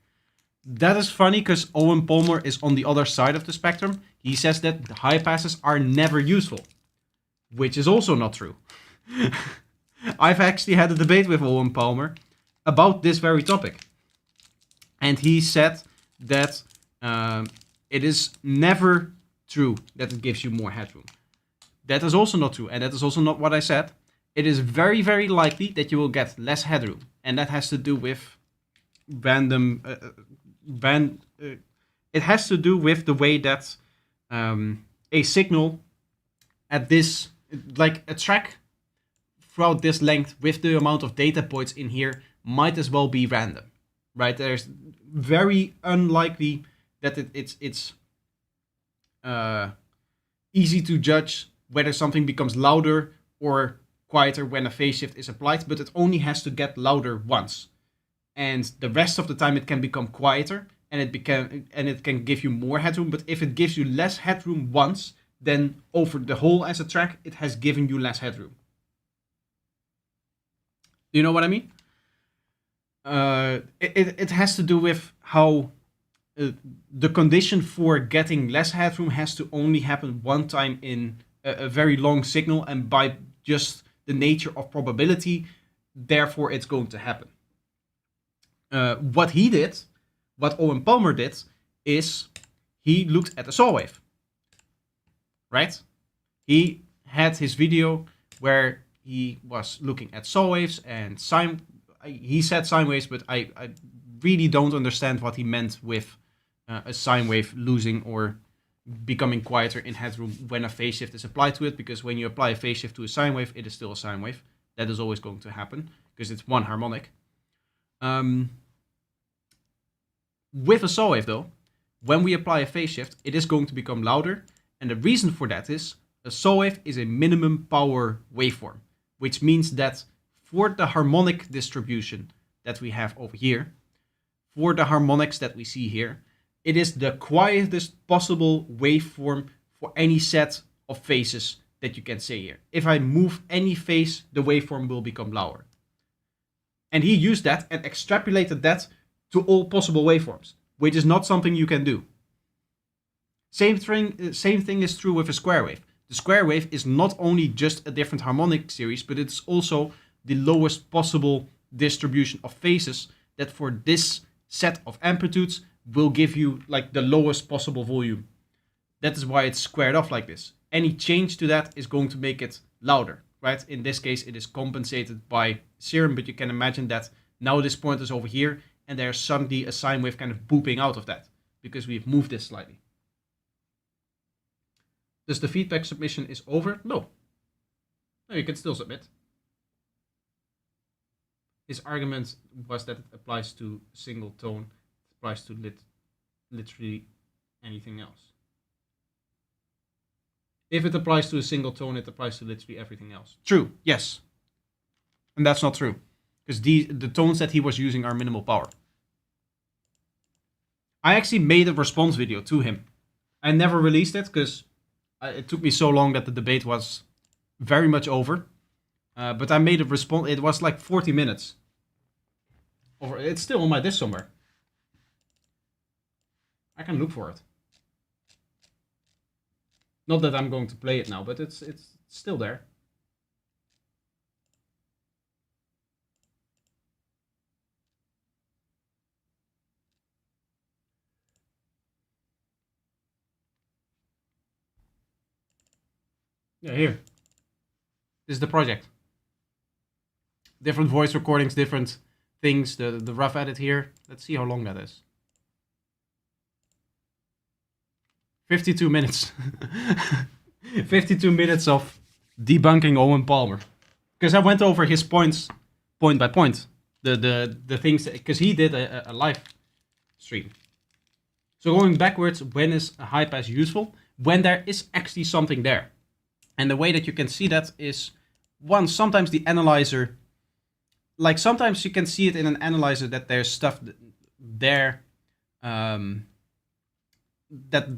That is funny because Owen Palmer is on the other side of the spectrum. He says that the high passes are never useful, which is also not true. I've actually had a debate with Owen Palmer about this very topic. And he said that it is never true that it gives you more headroom. That is also not true, and that is also not what I said. It is very, very likely that you will get less headroom, and that has to do with random. It has to do with the way that a signal at this, like a track throughout this length with the amount of data points in here, might as well be random, right? There's very unlikely that it's easy to judge whether something becomes louder or quieter when a phase shift is applied, but it only has to get louder once. And the rest of the time it can become quieter, and it can give you more headroom. But if it gives you less headroom once, then over the whole as a track, it has given you less headroom. Do you know what I mean? It has to do with how the condition for getting less headroom has to only happen one time in a very long signal, and by just the nature of probability, therefore it's going to happen. What Owen Palmer did, is he looked at a saw wave. Right? He had his video where he was looking at saw waves and he said sine waves, but I really don't understand what he meant with a sine wave losing or becoming quieter in headroom when a phase shift is applied to it, because when you apply a phase shift to a sine wave, it is still a sine wave. That is always going to happen because it's one harmonic. With a saw wave though, when we apply a phase shift, it is going to become louder, and the reason for that is a saw wave is a minimum power waveform, which means that for the harmonic distribution that we have over here, for the harmonics that we see here, it is the quietest possible waveform for any set of phases that you can say here. If I move any phase, the waveform will become louder. And he used that and extrapolated that to all possible waveforms, which is not something you can do. Same thing is true with a square wave. The square wave is not only just a different harmonic series, but it's also the lowest possible distribution of phases that for this set of amplitudes will give you like the lowest possible volume. That is why it's squared off like this. Any change to that is going to make it louder, right? In this case, it is compensated by serum, but you can imagine that now this point is over here, and there's suddenly a sine wave kind of booping out of that because we've moved this slightly. Does the feedback submission is over? No. No, you can still submit. His argument was that it applies to single tone, it applies to literally anything else. If it applies to a single tone, it applies to literally everything else. True, yes. And that's not true, because the tones that he was using are minimal power. I actually made a response video to him. I never released it because it took me so long that the debate was very much over. But I made a response. It was like 40 minutes. It's still on my disk somewhere. I can look for it. Not that I'm going to play it now, but it's still there. Yeah, here. This is the project. Different voice recordings, different things. The rough edit here. Let's see how long that is. 52 minutes. 52 minutes of debunking Owen Palmer. Because I went over his points point by point. The things, because he did a live stream. So going backwards, when is a high pass useful? When there is actually something there. And the way that you can see that is, one, sometimes the analyzer, like sometimes you can see it in an analyzer that there's stuff there that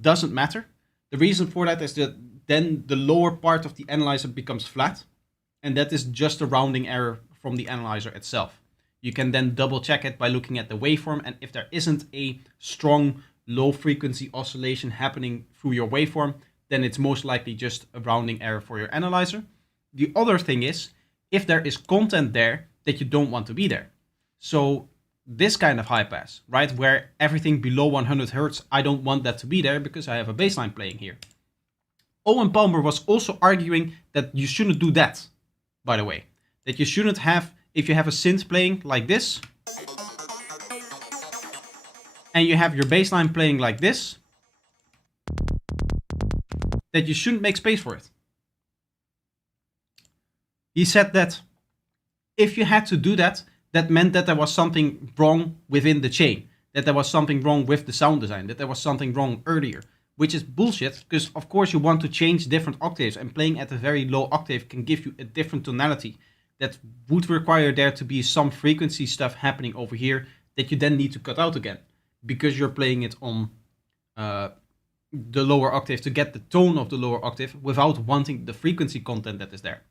doesn't matter. The reason for that is that then the lower part of the analyzer becomes flat, and that is just a rounding error from the analyzer itself. You can then double check it by looking at the waveform, and if there isn't a strong low frequency oscillation happening through your waveform, then it's most likely just a rounding error for your analyzer. The other thing is, if there is content there that you don't want to be there. So this kind of high pass, right, where everything below 100 Hertz, I don't want that to be there because I have a baseline playing here. Owen Palmer was also arguing that you shouldn't do that, by the way. That you shouldn't have, if you have a synth playing like this, and you have your baseline playing like this, that you shouldn't make space for it. He said that if you had to do that, that meant that there was something wrong within the chain, that there was something wrong with the sound design, that there was something wrong earlier, which is bullshit, because of course you want to change different octaves, and playing at a very low octave can give you a different tonality that would require there to be some frequency stuff happening over here that you then need to cut out again, because you're playing it on the lower octave to get the tone of the lower octave without wanting the frequency content that is there.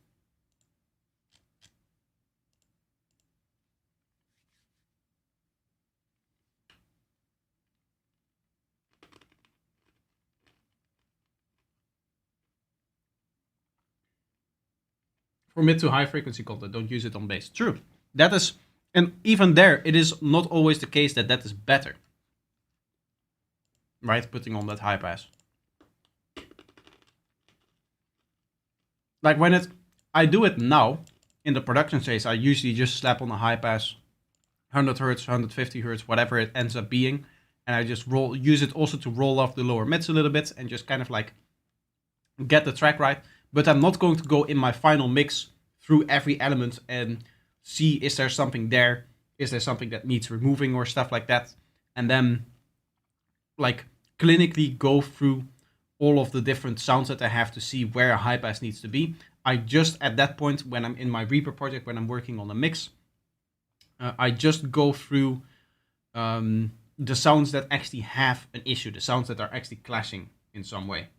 For mid to high frequency content, don't use it on bass. True. That is, and even there, it is not always the case that that is better. Right? Putting on that high pass. Like when I do it now, in the production phase, I usually just slap on a high pass, 100 hertz, 150 hertz, whatever it ends up being. And I just use it also to roll off the lower mids a little bit and just kind of like get the track right. But I'm not going to go in my final mix through every element and see, is there something there? Is there something that needs removing or stuff like that? And then like clinically go through all of the different sounds that I have to see where a high pass needs to be. I just, at that point, when I'm in my Reaper project, when I'm working on a mix, I just go through the sounds that actually have an issue, the sounds that are actually clashing in some way.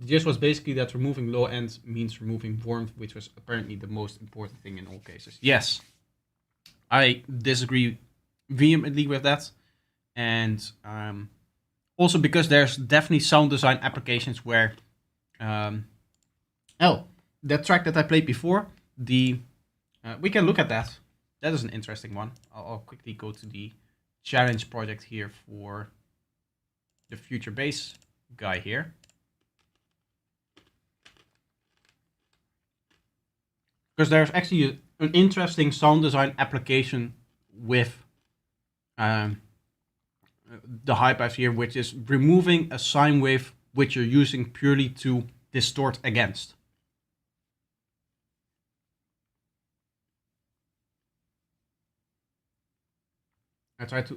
The gist was basically that removing low end means removing warmth, which was apparently the most important thing in all cases. Yes, I disagree vehemently with that. And also because there's definitely sound design applications where, that track that I played before, we can look at that. That is an interesting one. I'll quickly go to the challenge project here for the future bass guy here. Because there's actually an interesting sound design application with the high pass here, which is removing a sine wave which you're using purely to distort against. I try to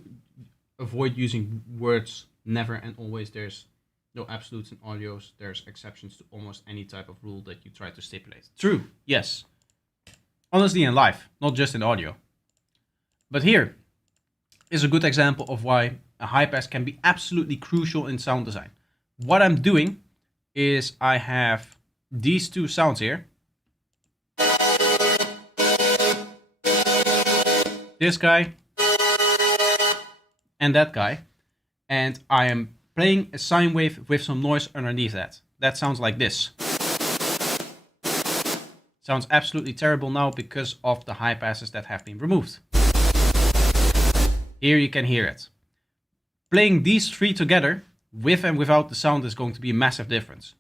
avoid using words never and always. There's no absolutes in audios. There's exceptions to almost any type of rule that you try to stipulate. True, yes. Honestly, in life, not just in audio. But here is a good example of why a high pass can be absolutely crucial in sound design. What I'm doing is I have these two sounds here. This guy and that guy. And I am playing a sine wave with some noise underneath that. That sounds like this. Sounds absolutely terrible now because of the high passes that have been removed. Here you can hear it. Playing these three together, with and without the sound, is going to be a massive difference.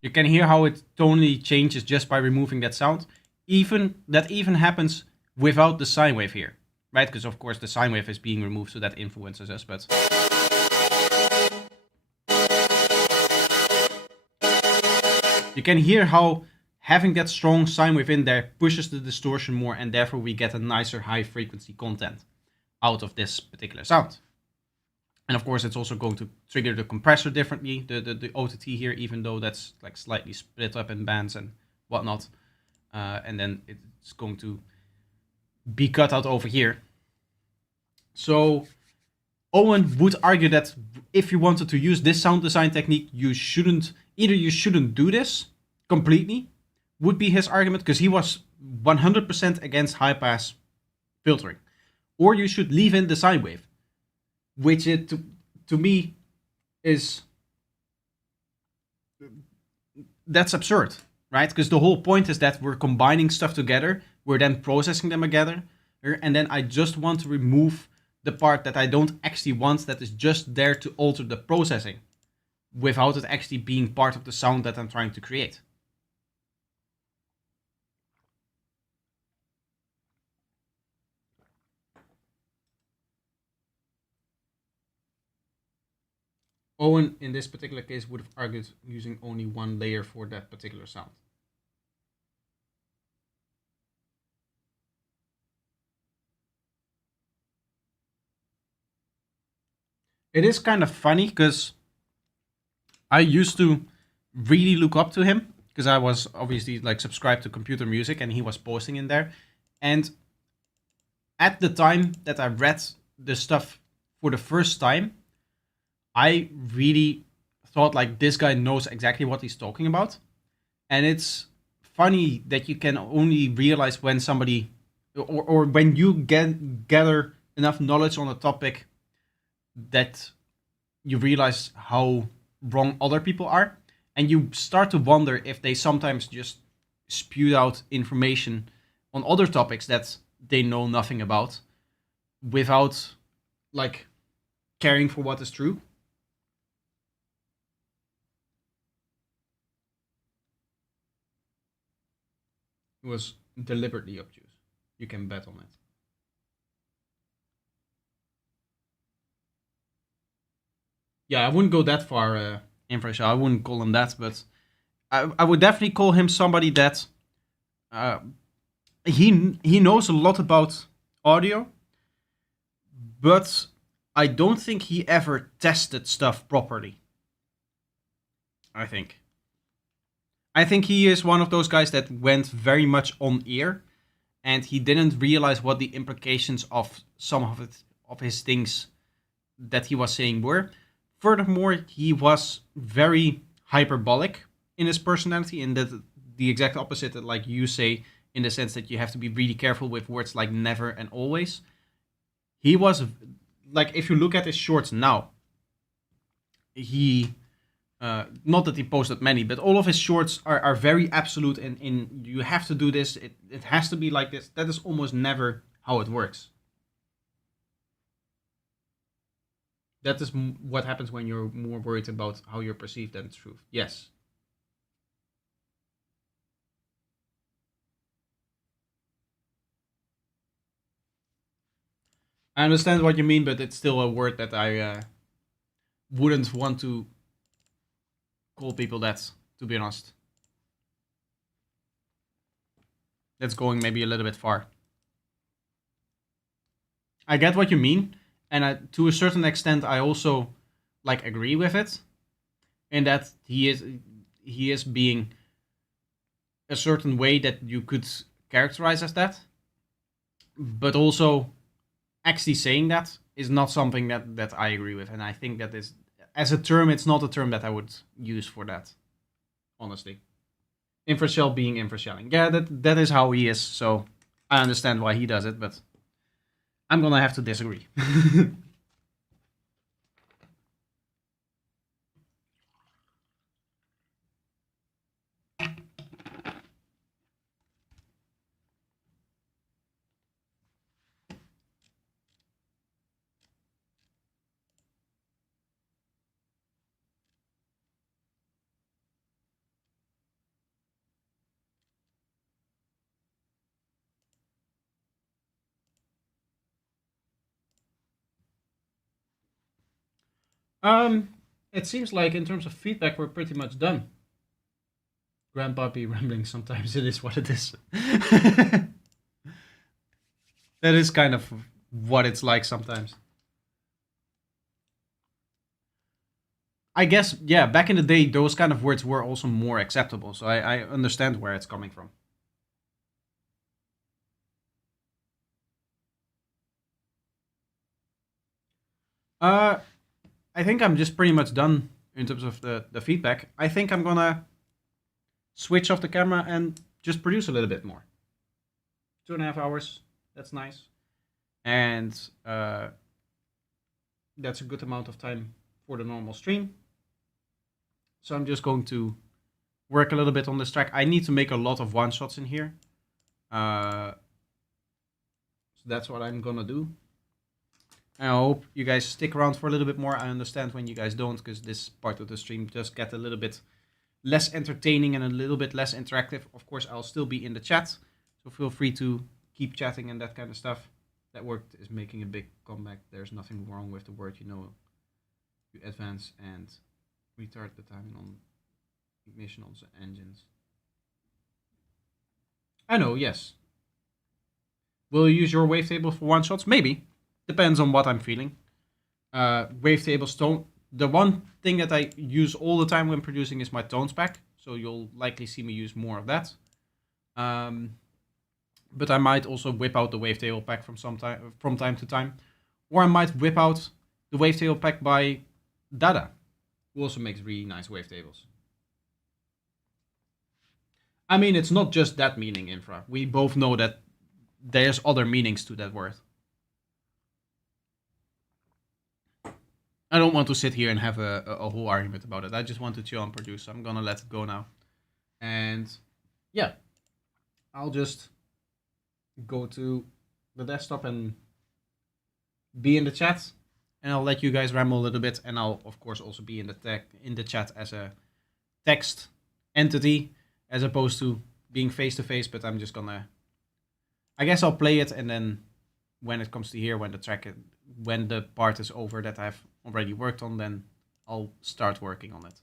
You can hear how it tonally changes just by removing that sound. That even happens without the sine wave here. Right, because of course the sine wave is being removed, so that influences us, but... You can hear how having that strong sine wave in there pushes the distortion more, and therefore we get a nicer high frequency content out of this particular sound. And of course it's also going to trigger the compressor differently, the OTT here, even though that's like slightly split up in bands and whatnot. And then it's going to be cut out over here. So Owen would argue that if you wanted to use this sound design technique, you shouldn't do this completely, would be his argument, because he was 100% against high pass filtering. Or you should leave in the sine wave, which to me is, that's absurd. Right? Because the whole point is that we're combining stuff together, we're then processing them together, and then I just want to remove the part that I don't actually want, that is just there to alter the processing, without it actually being part of the sound that I'm trying to create. Owen, in this particular case, would have argued using only one layer for that particular sound. It is kind of funny because I used to really look up to him because I was obviously like subscribed to Computer Music and he was posting in there. And at the time that I read the stuff for the first time, I really thought like this guy knows exactly what he's talking about. And it's funny that you can only realize when somebody or when you gather enough knowledge on a topic that you realize how wrong other people are, and you start to wonder if they sometimes just spew out information on other topics that they know nothing about without like caring for what is true. It was deliberately obtuse. You can bet on it. Yeah, I wouldn't go that far, Infrashell. I wouldn't call him that, but I would definitely call him somebody that he knows a lot about audio, but I don't think he ever tested stuff properly. I think he is one of those guys that went very much on ear, and he didn't realize what the implications of some of his things that he was saying were. Furthermore, he was very hyperbolic in his personality, in that the exact opposite that like you say, in the sense that you have to be really careful with words like never and always. He was like, if you look at his shorts now, he not that he posted many, but all of his shorts are very absolute in you have to do this, it has to be like this. That is almost never how it works. That is what happens when you're more worried about how you're perceived than the truth. Yes. I understand what you mean, but it's still a word that I wouldn't want to call people that, to be honest. That's going maybe a little bit far. I get what you mean, and to a certain extent, I also like agree with it, in that he is being a certain way that you could characterize as that, but also actually saying that is not something that I agree with, and I think that is, as a term, it's not a term that I would use for that, honestly. Infrashell being infrashelling. Yeah, that is how he is, so I understand why he does it, but I'm gonna have to disagree. Um, it seems like in terms of feedback, we're pretty much done. Grandpa be rambling sometimes. It is what it is. That is kind of what it's like sometimes. I guess, yeah, back in the day, those kind of words were also more acceptable, so I understand where it's coming from. Uh, I think I'm just pretty much done in terms of the feedback. I think I'm gonna switch off the camera and just produce a little bit more. 2.5 hours, that's nice. And that's a good amount of time for the normal stream. So I'm just going to work a little bit on this track. I need to make a lot of one-shots in here. So that's what I'm gonna do. I hope you guys stick around for a little bit more. I understand when you guys don't, because this part of the stream does get a little bit less entertaining and a little bit less interactive. Of course, I'll still be in the chat, so feel free to keep chatting and that kind of stuff. That word is making a big comeback. There's nothing wrong with the word, you know. You advance and retard the timing on ignition on the engines. I know, yes. Will you use your wavetable for one shots? Maybe. Depends on what I'm feeling. Wavetables don't. The one thing that I use all the time when producing is my tones pack, so you'll likely see me use more of that. But I might also whip out the wavetable pack from time to time, or I might whip out the wavetable pack by Dada, who also makes really nice wavetables. I mean, it's not just that meaning, infra. We both know that there's other meanings to that word. I don't want to sit here and have a whole argument about it. I just want to chill and produce. So I'm gonna let it go now. And yeah, I'll just go to the desktop and be in the chat. And I'll let you guys ramble a little bit. And I'll, of course, also be in the chat as a text entity, as opposed to being face-to-face. But I'm just gonna... I guess I'll play it, and then when it comes to here, when the part is over that I've already worked on, then I'll start working on it.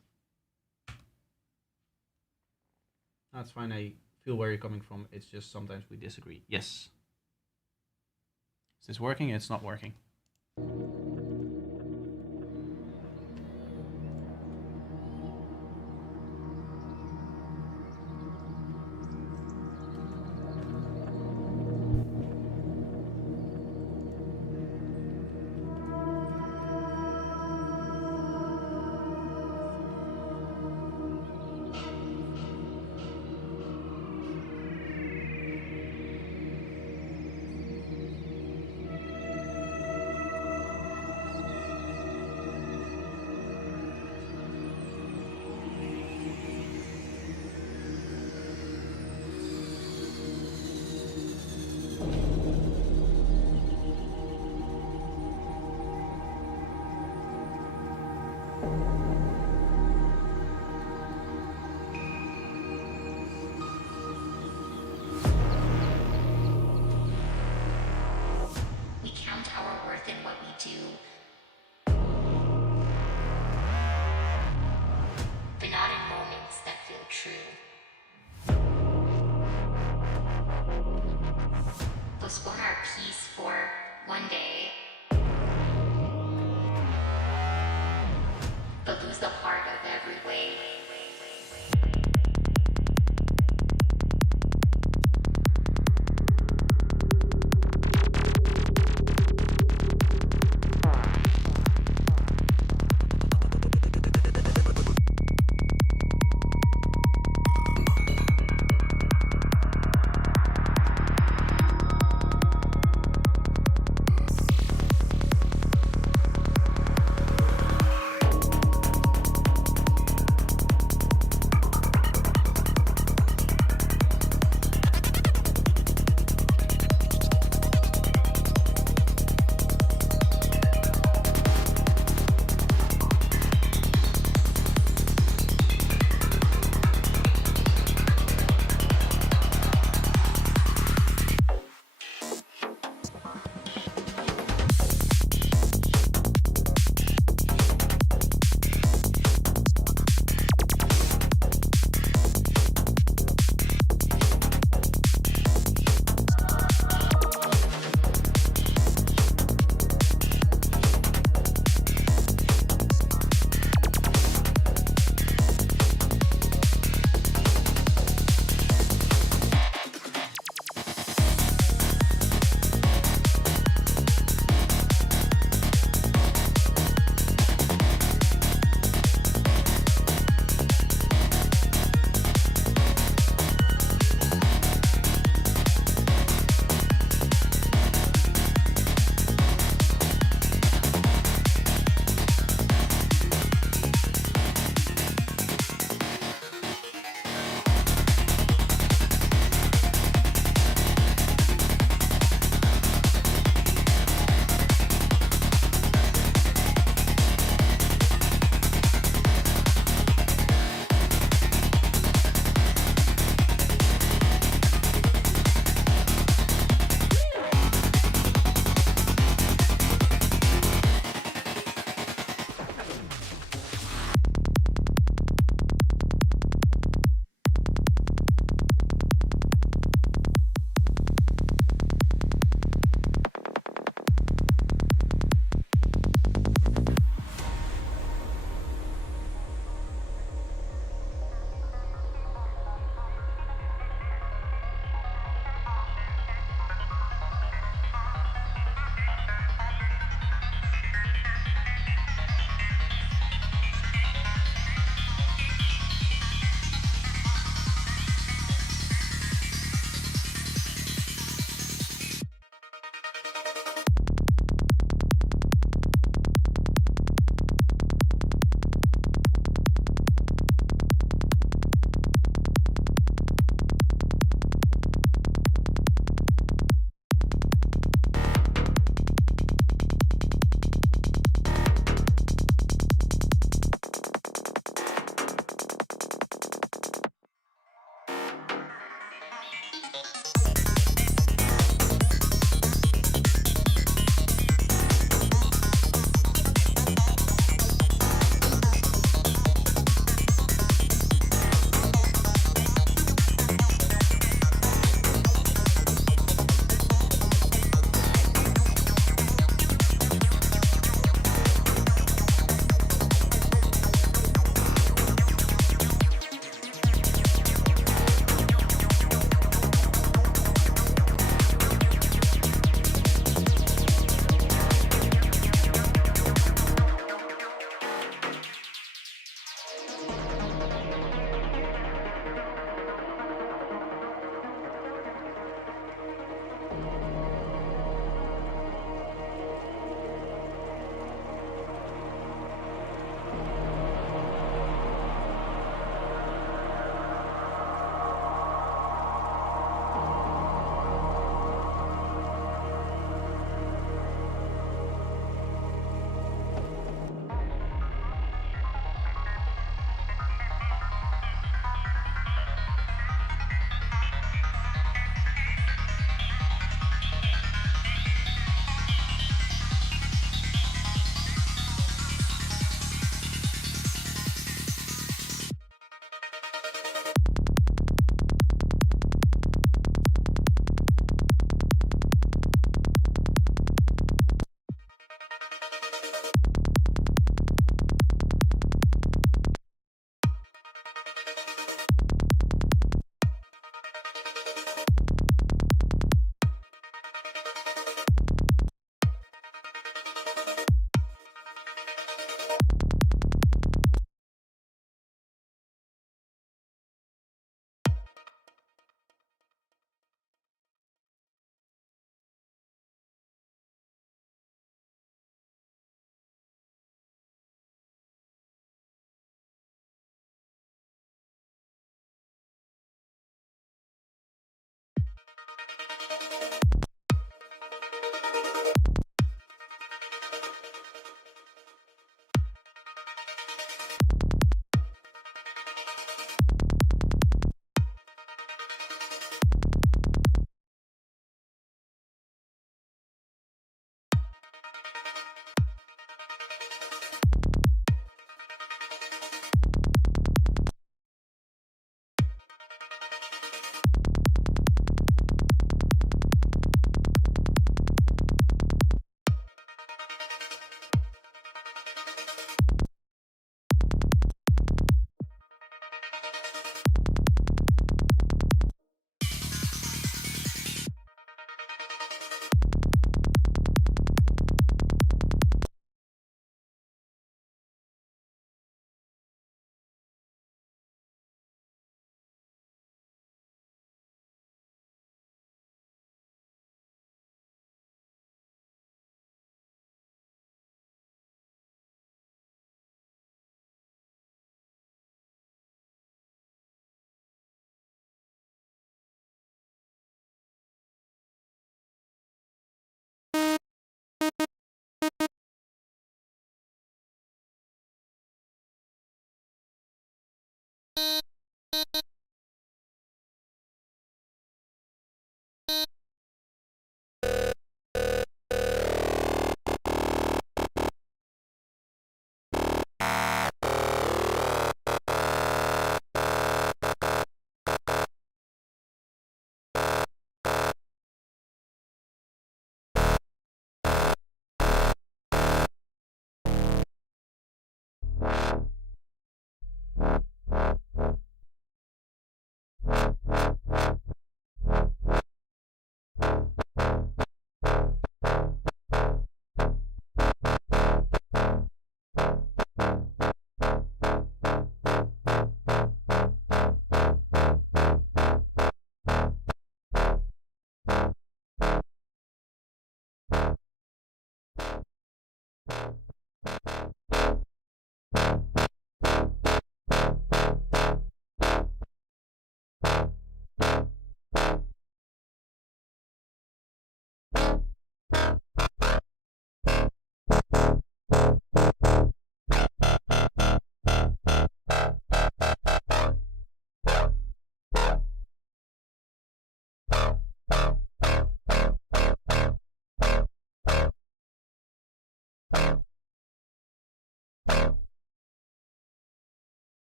That's fine. I feel where you're coming from. It's just sometimes we disagree. Yes. Is this working? It's not working. We count our worth in what we do, but not in moments that feel true. Postpone our peace for one day, but lose the heart of every way.